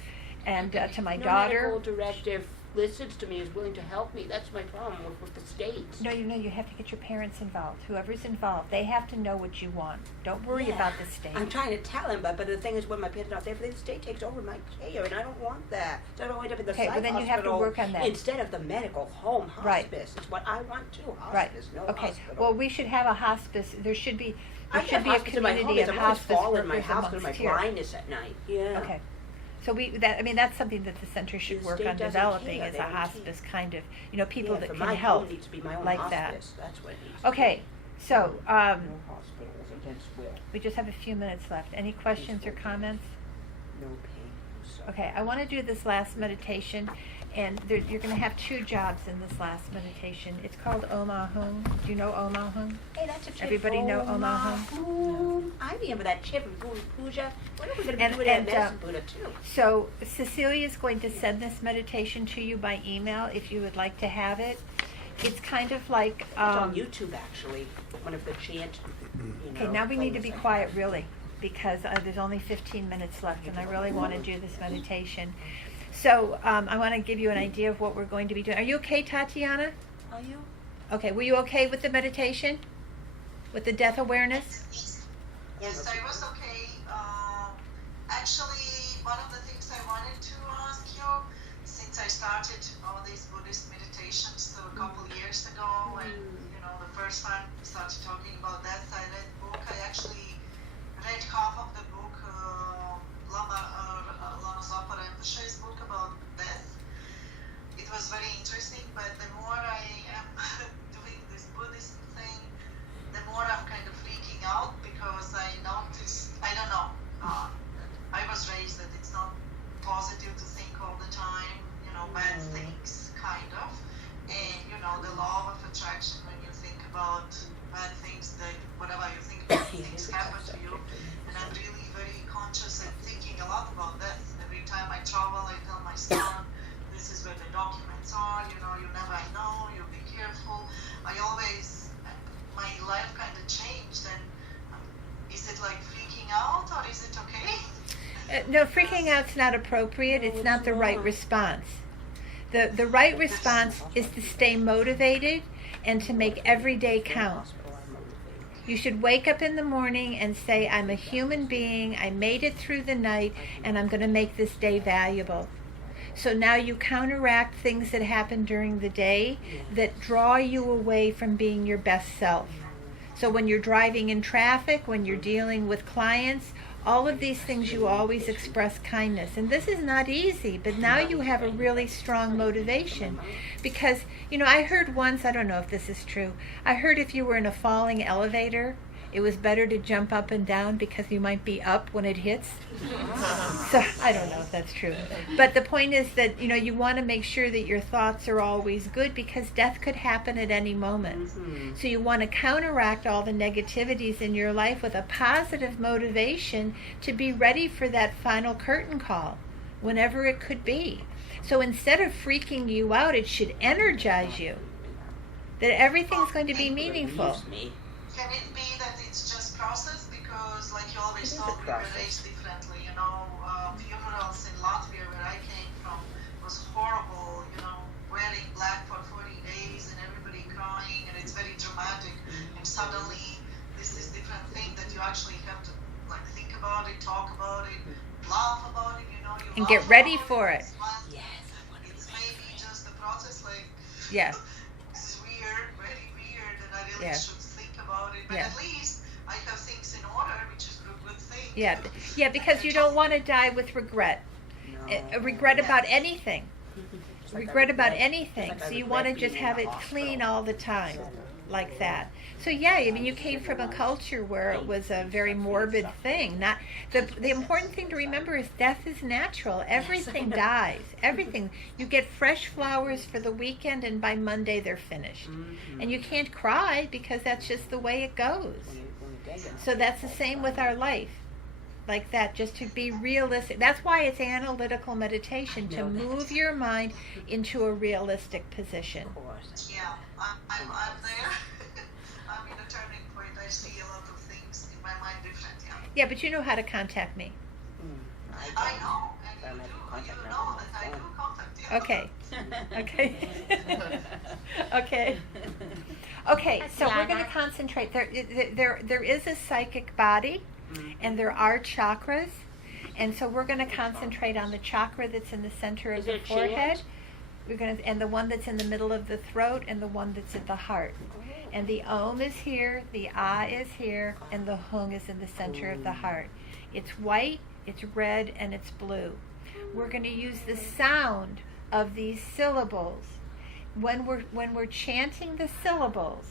and to my no daughter. medical directive listens to me, is willing to help me. That's my problem with the states. No, you have to get your parents involved. Whoever's involved, they have to know what you want. Don't worry Yeah. about the state. I'm trying to tell him, but the thing is, when my parents are not there, the state takes over my care, and I don't want that. So I don't end up in the Okay, psych well, then you have to hospital work on that. instead of the medical home Right. hospice. It's what I want too. Right. Hospice, no Okay. hospital. Well, we should have a hospice. There should be I a have hospice in my home. community of I'm always hospice falling in my workers house because of my amongst here. blindness at night. Yeah. Okay. So that's something that the center should The work state on doesn't developing care. is They a don't hospice care. kind of, people Yeah, that for can my help home needs to be my own like hospice. that. That's what it needs to Okay. be. So No hospitals against will. we just have a few minutes left. Any questions or comments? No pain. No suffering. Okay, I want to do this last meditation, And you're going to have 2 jobs in this last meditation. It's called Omahung. Do you know Omahung? Hey, that's a chip. Everybody know Omahung? I remember that chip in Guru Puja. When are we going to And- be doing that and, medicine Buddha too? So Cecilia is going to send this meditation to you by email if you would like to have it. It's kind of like It's on YouTube actually. One of the chant. okay, now we need to be quiet really, because there's only 15 minutes left and I really want to do this meditation. So I want to give you an idea of what we're going to be doing. Are you okay, Tatiana? Are you? Okay, were you okay with the meditation? With the death awareness? Yes, I was okay. Actually, one of the things I wanted to ask you, since I started all these Buddhist meditations a couple years ago, and the first time we started talking about death, I read book. I actually read half of the book, Lama Zopa Rinpoche's book about death. It was very interesting, but the more I am doing this Buddhist thing, the more I'm kind of freaking out because I noticed, I don't know, I was raised that it's not positive to think all the time, bad things, kind of. And, the law of attraction, when you think about bad things, that whatever you think about, things happen to you. And I'm really very conscious and thinking a lot about death. Every time I travel, I tell my son, this is where the documents are, you never know, you be careful. I always, my life kind of changed, and is it like freaking out, or is it okay? No, freaking out's not appropriate. It's not the right response. The right response is to stay motivated and to make every day count. You should wake up in the morning and say, I'm a human being, I made it through the night, and I'm going to make this day valuable. So now you counteract things that happen during the day that draw you away from being your best self. So when you're driving in traffic, when you're dealing with clients, all of these things you always express kindness. And this is not easy, but now you have a really strong motivation. Because, I heard once, I don't know if this is true, I heard if you were in a falling elevator, it was better to jump up and down because you might be up when it hits. So I don't know if that's true. But the point is that, you want to make sure that your thoughts are always good because death could happen at any moment. So you want to counteract all the negativities in your life with a positive motivation to be ready for that final curtain call, whenever it could be. So instead of freaking you out, it should energize you. That everything's going to be meaningful. Can it be that it's just process? Because, like you always told, we were raised differently. Funerals in Latvia, where I came from, was horrible. Wearing black for 40 days and everybody crying, and it's very dramatic. And suddenly, this is different thing that you actually have to think about it, talk about it, laugh about it. You And get ready for it. It's maybe just a process. Yeah. This is weird, very weird, and I really Yeah. should think about it. But Yeah. at least I have things in order, which is a good thing. Yeah, because you don't want to die with regret. Regret about anything. Regret about anything. So you want to just have it clean all the time, like that. So yeah, you came from a culture where it was a very morbid thing. Not the important thing to remember is death is natural. Everything dies. Everything. You get fresh flowers for the weekend, and by Monday they're finished. And you can't cry because that's just the way it goes. So that's the same with our life. Like that, just to be realistic. That's why it's analytical meditation, to move your mind into a realistic position. Yeah, I'm there. I'm in a turning point. I see a lot of things in my mind different. Yeah, but you know how to contact me. I know, and you know that I do contact you. Okay. Okay. Okay, so we're going to concentrate. There is a psychic body, and there are chakras, and so we're going to concentrate on the chakra that's in the center of the forehead. And the one that's in the middle of the throat, and the one that's at the heart. And the Om is here, the Ah is here, and the Hung is in the center of the heart. It's white, it's red, and it's blue. We're going to use the sound of these syllables. When we're chanting the syllables,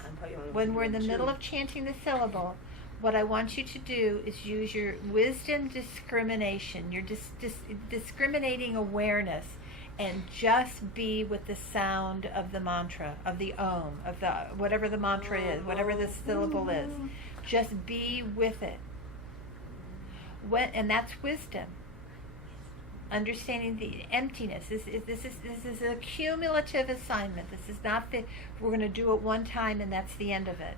when we're in the middle of chanting the syllable, what I want you to do is use your wisdom discrimination, your discriminating awareness, and just be with the sound of the mantra, of the Om, of the whatever the mantra is, whatever the syllable is. Just be with it. And that's wisdom. Understanding the emptiness. This is a cumulative assignment. This is not we're going to do it one time and that's the end of it.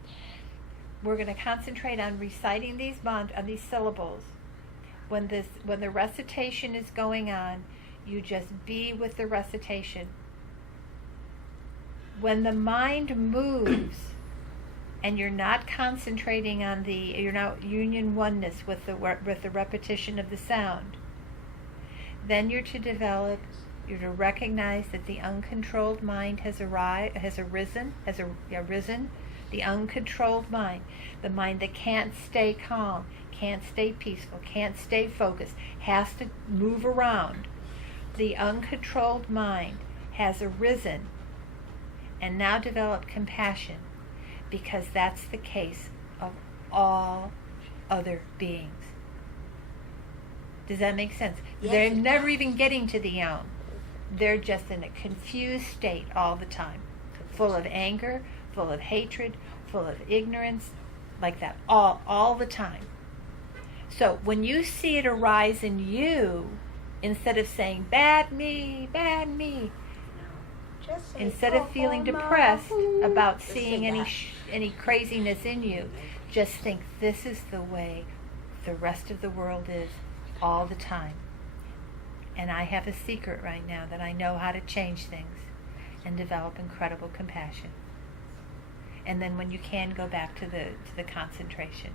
We're going to concentrate on reciting these syllables. When the recitation is going on, you just be with the recitation. When the mind moves and you're not concentrating on you're not union oneness with the repetition of the sound, then you're to recognize that the uncontrolled mind has arisen, the uncontrolled mind, the mind that can't stay calm, can't stay peaceful, can't stay focused, has to move around. The uncontrolled mind has arisen and now developed compassion, because that's the case of all other beings. Does that make sense? Yes, They're it never does. even getting to the Om. They're just in a confused state all the time, full of anger, full of hatred, full of ignorance, like that, all the time. So when you see it arise in you, instead of saying, bad me, Just say, instead of feeling depressed about seeing say any craziness in you, just think, this is the way the rest of the world is all the time. And I have a secret right now that I know how to change things and develop incredible compassion. And then when you can, go back to the concentration.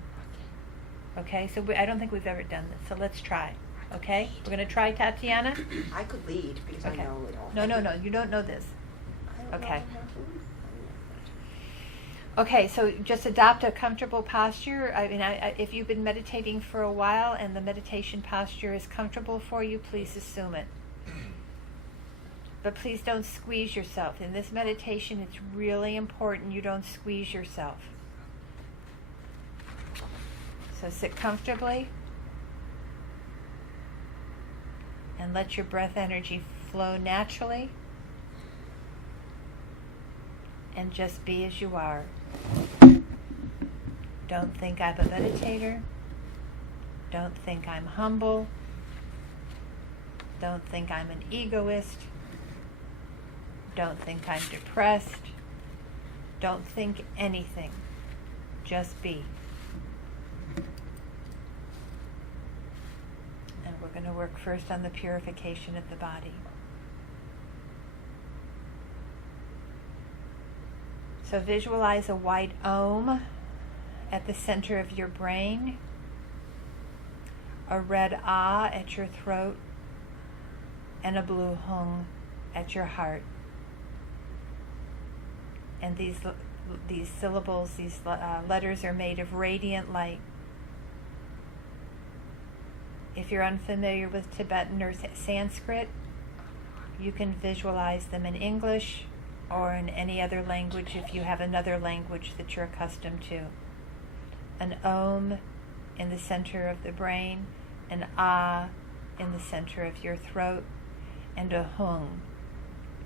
Okay? So I don't think we've ever done this. So let's try. Okay? We're going to try, Tatiana? I could lead because Okay. I know it all. No. You don't know this. I don't Okay. know how to. Okay, so just adopt a comfortable posture. I mean, if you've been meditating for a while and the meditation posture is comfortable for you, please assume it. But please don't squeeze yourself. In this meditation, it's really important you don't squeeze yourself. So sit comfortably and let your breath energy flow naturally, and just be as you are. Don't think I'm a meditator. Don't think I'm humble. Don't think I'm an egoist. Don't think I'm depressed. Don't think anything. Just be. And we're going to work first on the purification of the body. So visualize a white Om at the center of your brain, a red Ah at your throat, and a blue Hung at your heart. And these syllables, these letters are made of radiant light. If you're unfamiliar with Tibetan or Sanskrit, you can visualize them in English or in any other language if you have another language that you're accustomed to. An Om in the center of the brain, an Ah in the center of your throat, and a Hung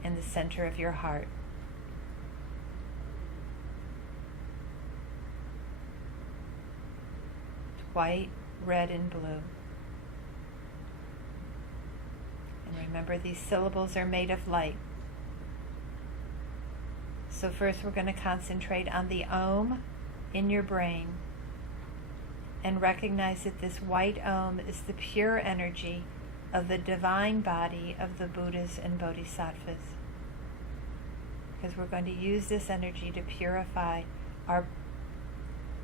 in the center of your heart. White, red, and blue. And remember, these syllables are made of light. So first we're going to concentrate on the Om in your brain and recognize that this white Om is the pure energy of the divine body of the Buddhas and Bodhisattvas. Because we're going to use this energy to purify our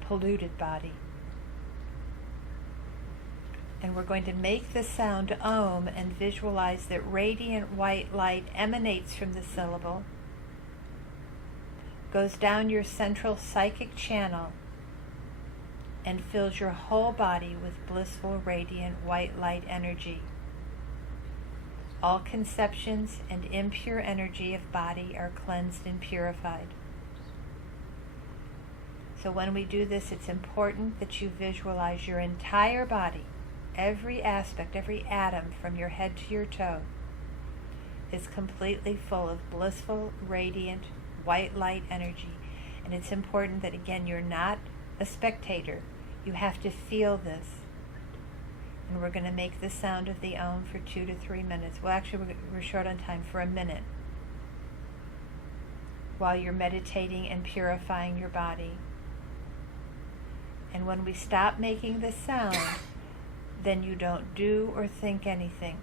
polluted body. And we're going to make the sound Om and visualize that radiant white light emanates from the syllable, goes down your central psychic channel, and fills your whole body with blissful, radiant, white light energy. All conceptions and impure energy of body are cleansed and purified. So when we do this, it's important that you visualize your entire body, every aspect, every atom from your head to your toe, is completely full of blissful, radiant, white light energy. And it's important that, again, you're not a spectator. You have to feel this. And we're going to make the sound of the Om for 2 to 3 minutes. Well, actually, we're short on time, for a minute, while you're meditating and purifying your body. And when we stop making the sound, then you don't do or think anything.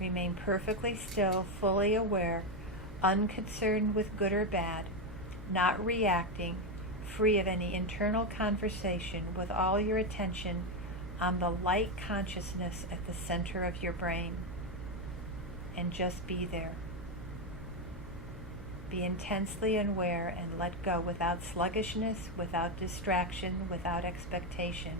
Remain perfectly still, fully aware, unconcerned with good or bad, not reacting, free of any internal conversation, with all your attention on the light consciousness at the center of your brain. And just be there. Be intensely aware and let go without sluggishness, without distraction, without expectation.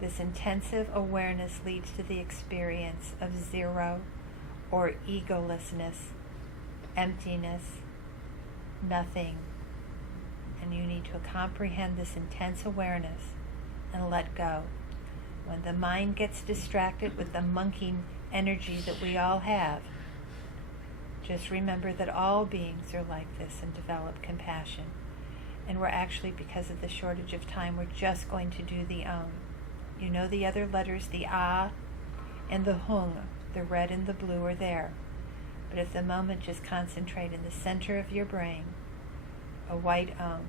This intensive awareness leads to the experience of zero or egolessness, emptiness, nothing. And you need to comprehend this intense awareness and let go. When the mind gets distracted with the monkey energy that we all have, just remember that all beings are like this and develop compassion. And we're actually, because of the shortage of time, we're just going to do the Om. You know the other letters, the A and the Hung, the red and the blue are there. But at the moment, just concentrate in the center of your brain, a white Om.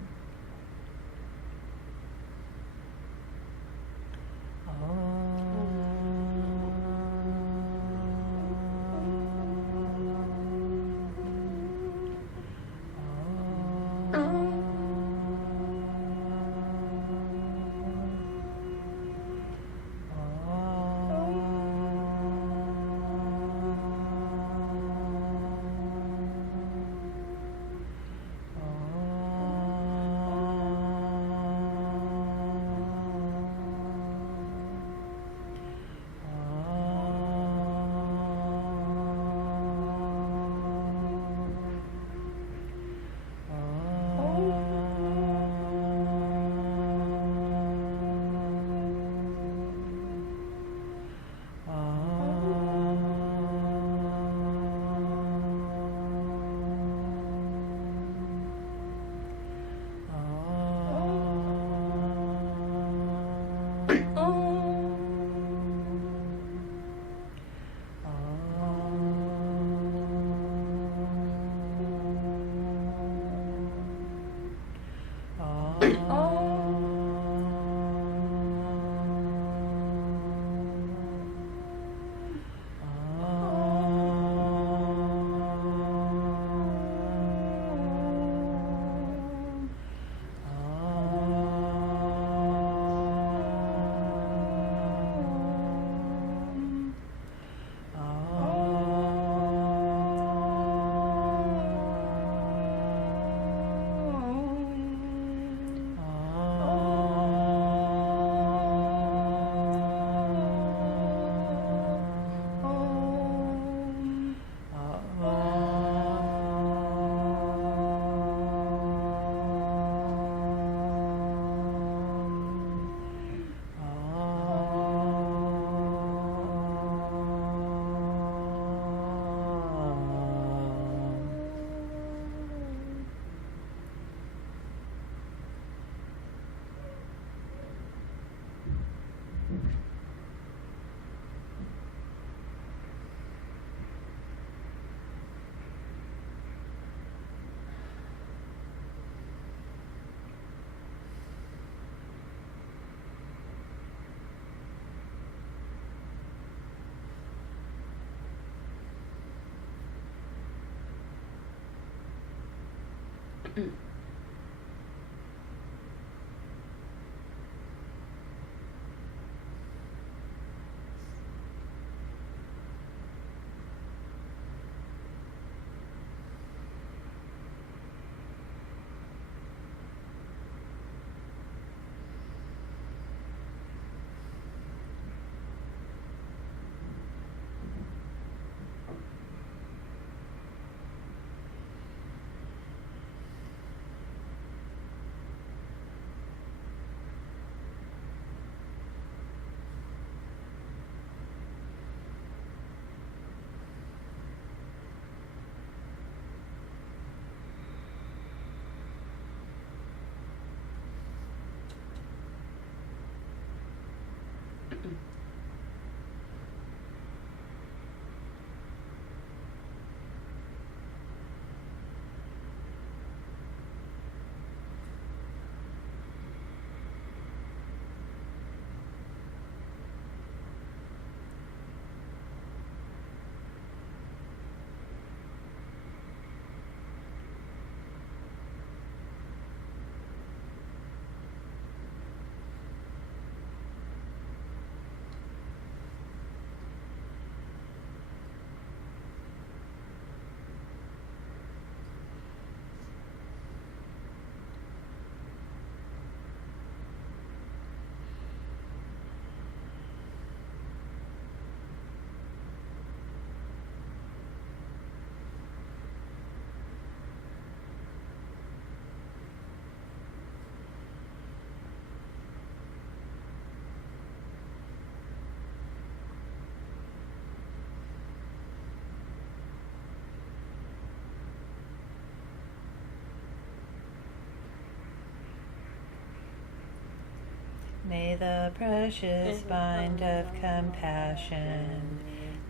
May the precious bind of compassion,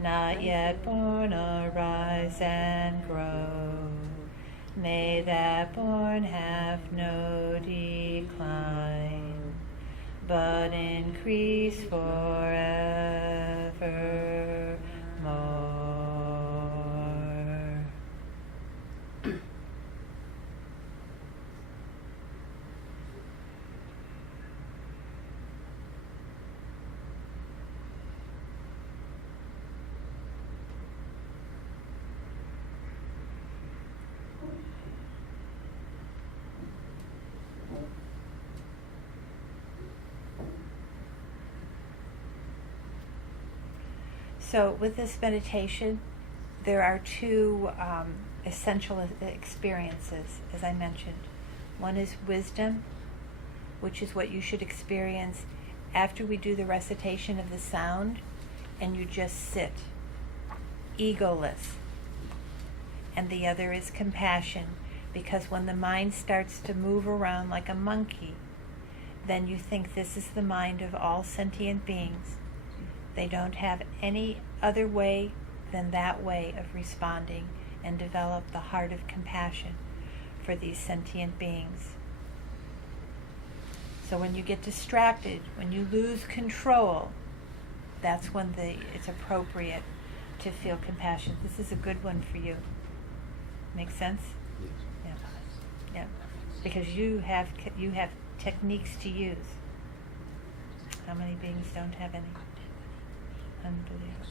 not yet born, arise and grow. May that born have no decline, but increase forevermore. So with this meditation, there are two essential experiences, as I mentioned. One is wisdom, which is what you should experience after we do the recitation of the sound, and you just sit, egoless. And the other is compassion, because when the mind starts to move around like a monkey, then you think this is the mind of all sentient beings. They don't have any other way than that way of responding and develop the heart of compassion for these sentient beings. So when you get distracted, when you lose control, that's when it's appropriate to feel compassion. This is a good one for you. Make sense? Yes. Yeah. Yeah. Because you have techniques to use. How many beings don't have any? Unbelievable.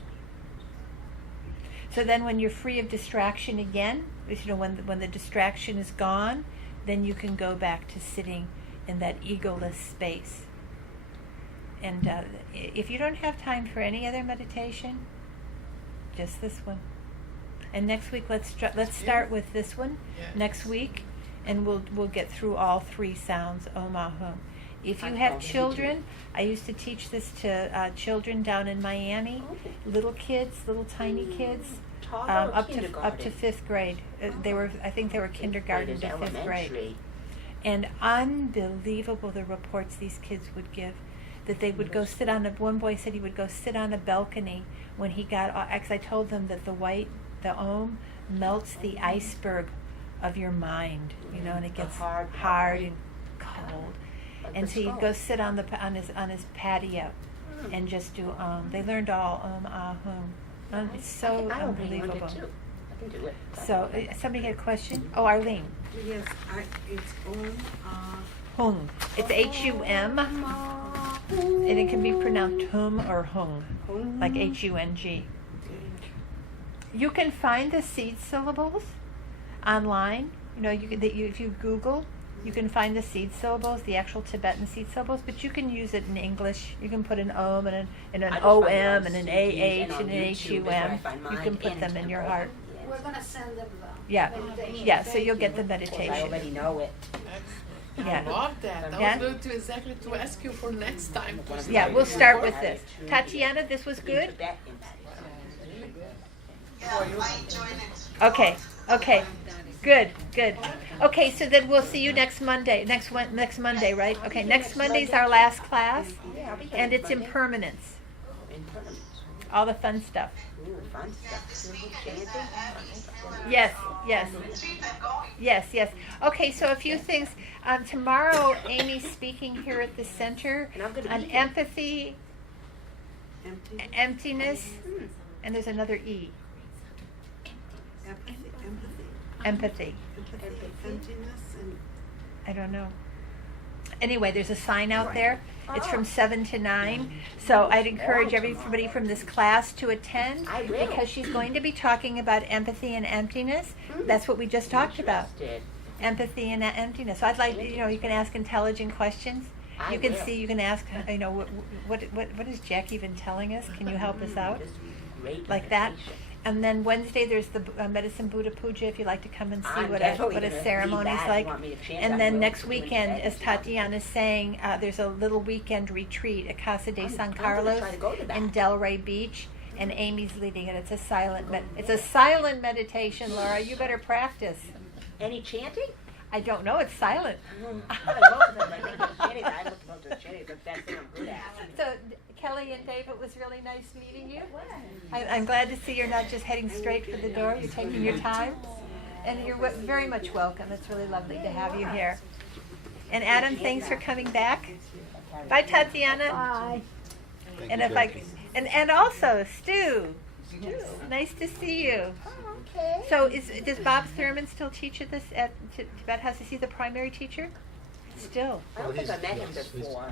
So then when you're free of distraction again, when the distraction is gone, then you can go back to sitting in that egoless space. And if you don't have time for any other meditation, just this one. And next week, let's start with this one. Yes. Next week, and we'll get through all three sounds, Om, Ah, Hum. If you have children, I used to teach this to children down in Miami, little kids, little tiny kids, up to fifth grade. I think they were kindergarten to fifth grade. And unbelievable the reports these kids would give, that they would go sit on one boy said he would go sit on a balcony when he got, because I told them that the Om melts the iceberg of your mind, and it gets hard and cold. And so he'd go sit on his patio and just do They learned all Om, Ah, Hum. It's so unbelievable. I can do it. So somebody had a question? Oh, Arlene. Yes, it's Om, Hung. It's H-U-M, and it can be pronounced hum or hung, like H-U-N-G. You can find the seed syllables online. If you Google, you can find the seed syllables, the actual Tibetan seed syllables, but you can use it in English. You can put an Om and an O-M and an A-H and an H-U-M. You can put them in your heart. We're going to send them the Yeah, meditation. yeah. So you'll get the I meditation. already know it. Yeah. I love that. I Yeah. was going to ask you for next time. Yeah, we'll start with this. Tatiana, this was good? Yeah, I enjoyed it. Okay. Good. Okay, so then we'll see you next Monday. Next Monday, right? Okay, next Monday's our last class, and it's impermanence. All the fun stuff. Ooh, fun Yeah, stuff. this weekend is Abby's Miller. Yes. Retreat I'm going. Yes. Okay, so a few things. Tomorrow, Amy's speaking here at the center And I'm gonna on be there. empathy, emptiness, and there's another E. Empathy. Emptiness, and I don't know. Anyway, there's a sign out there. It's from 7 to 9. So I'd encourage everybody from this class to attend, I will. because she's going to be talking about empathy and emptiness. That's what we just talked about. Interested. Empathy and emptiness. So I'd like, you can ask intelligent questions. I You can will. see, you can ask, what has Jackie been telling us? Can you help us out? This would be great Like that. meditation. And then Wednesday there's the Medicine Buddha Puja, if you'd like to come and see I'm what definitely a gonna lead ceremony's that. like. You want me to chant, I And then will. next I'm doing weekend, that. as Tatiana's saying, there's a little weekend retreat at Casa de I'm San gonna Carlos try to go to that. in Delray Beach, and Amy's leading it. It's a silent meditation, Laura. You better practice. Any chanting? I don't know. It's silent. I love them. I think the shitty, I look about the shitty, but that's what I'm good at. So, Kelley and Dave, it was really nice meeting you. I'm glad to see you're not just heading straight for the door. You're taking your time. And you're very much welcome. It's really lovely to have you here. And Adam, thanks for coming back. Bye, Tatiana. Bye. Thank And you, if I Jackie. and also Stu. Nice to see you. Okay. So does Bob Thurman still teach at this at Tibet House? Is he the primary teacher? Still. I don't think I met him before.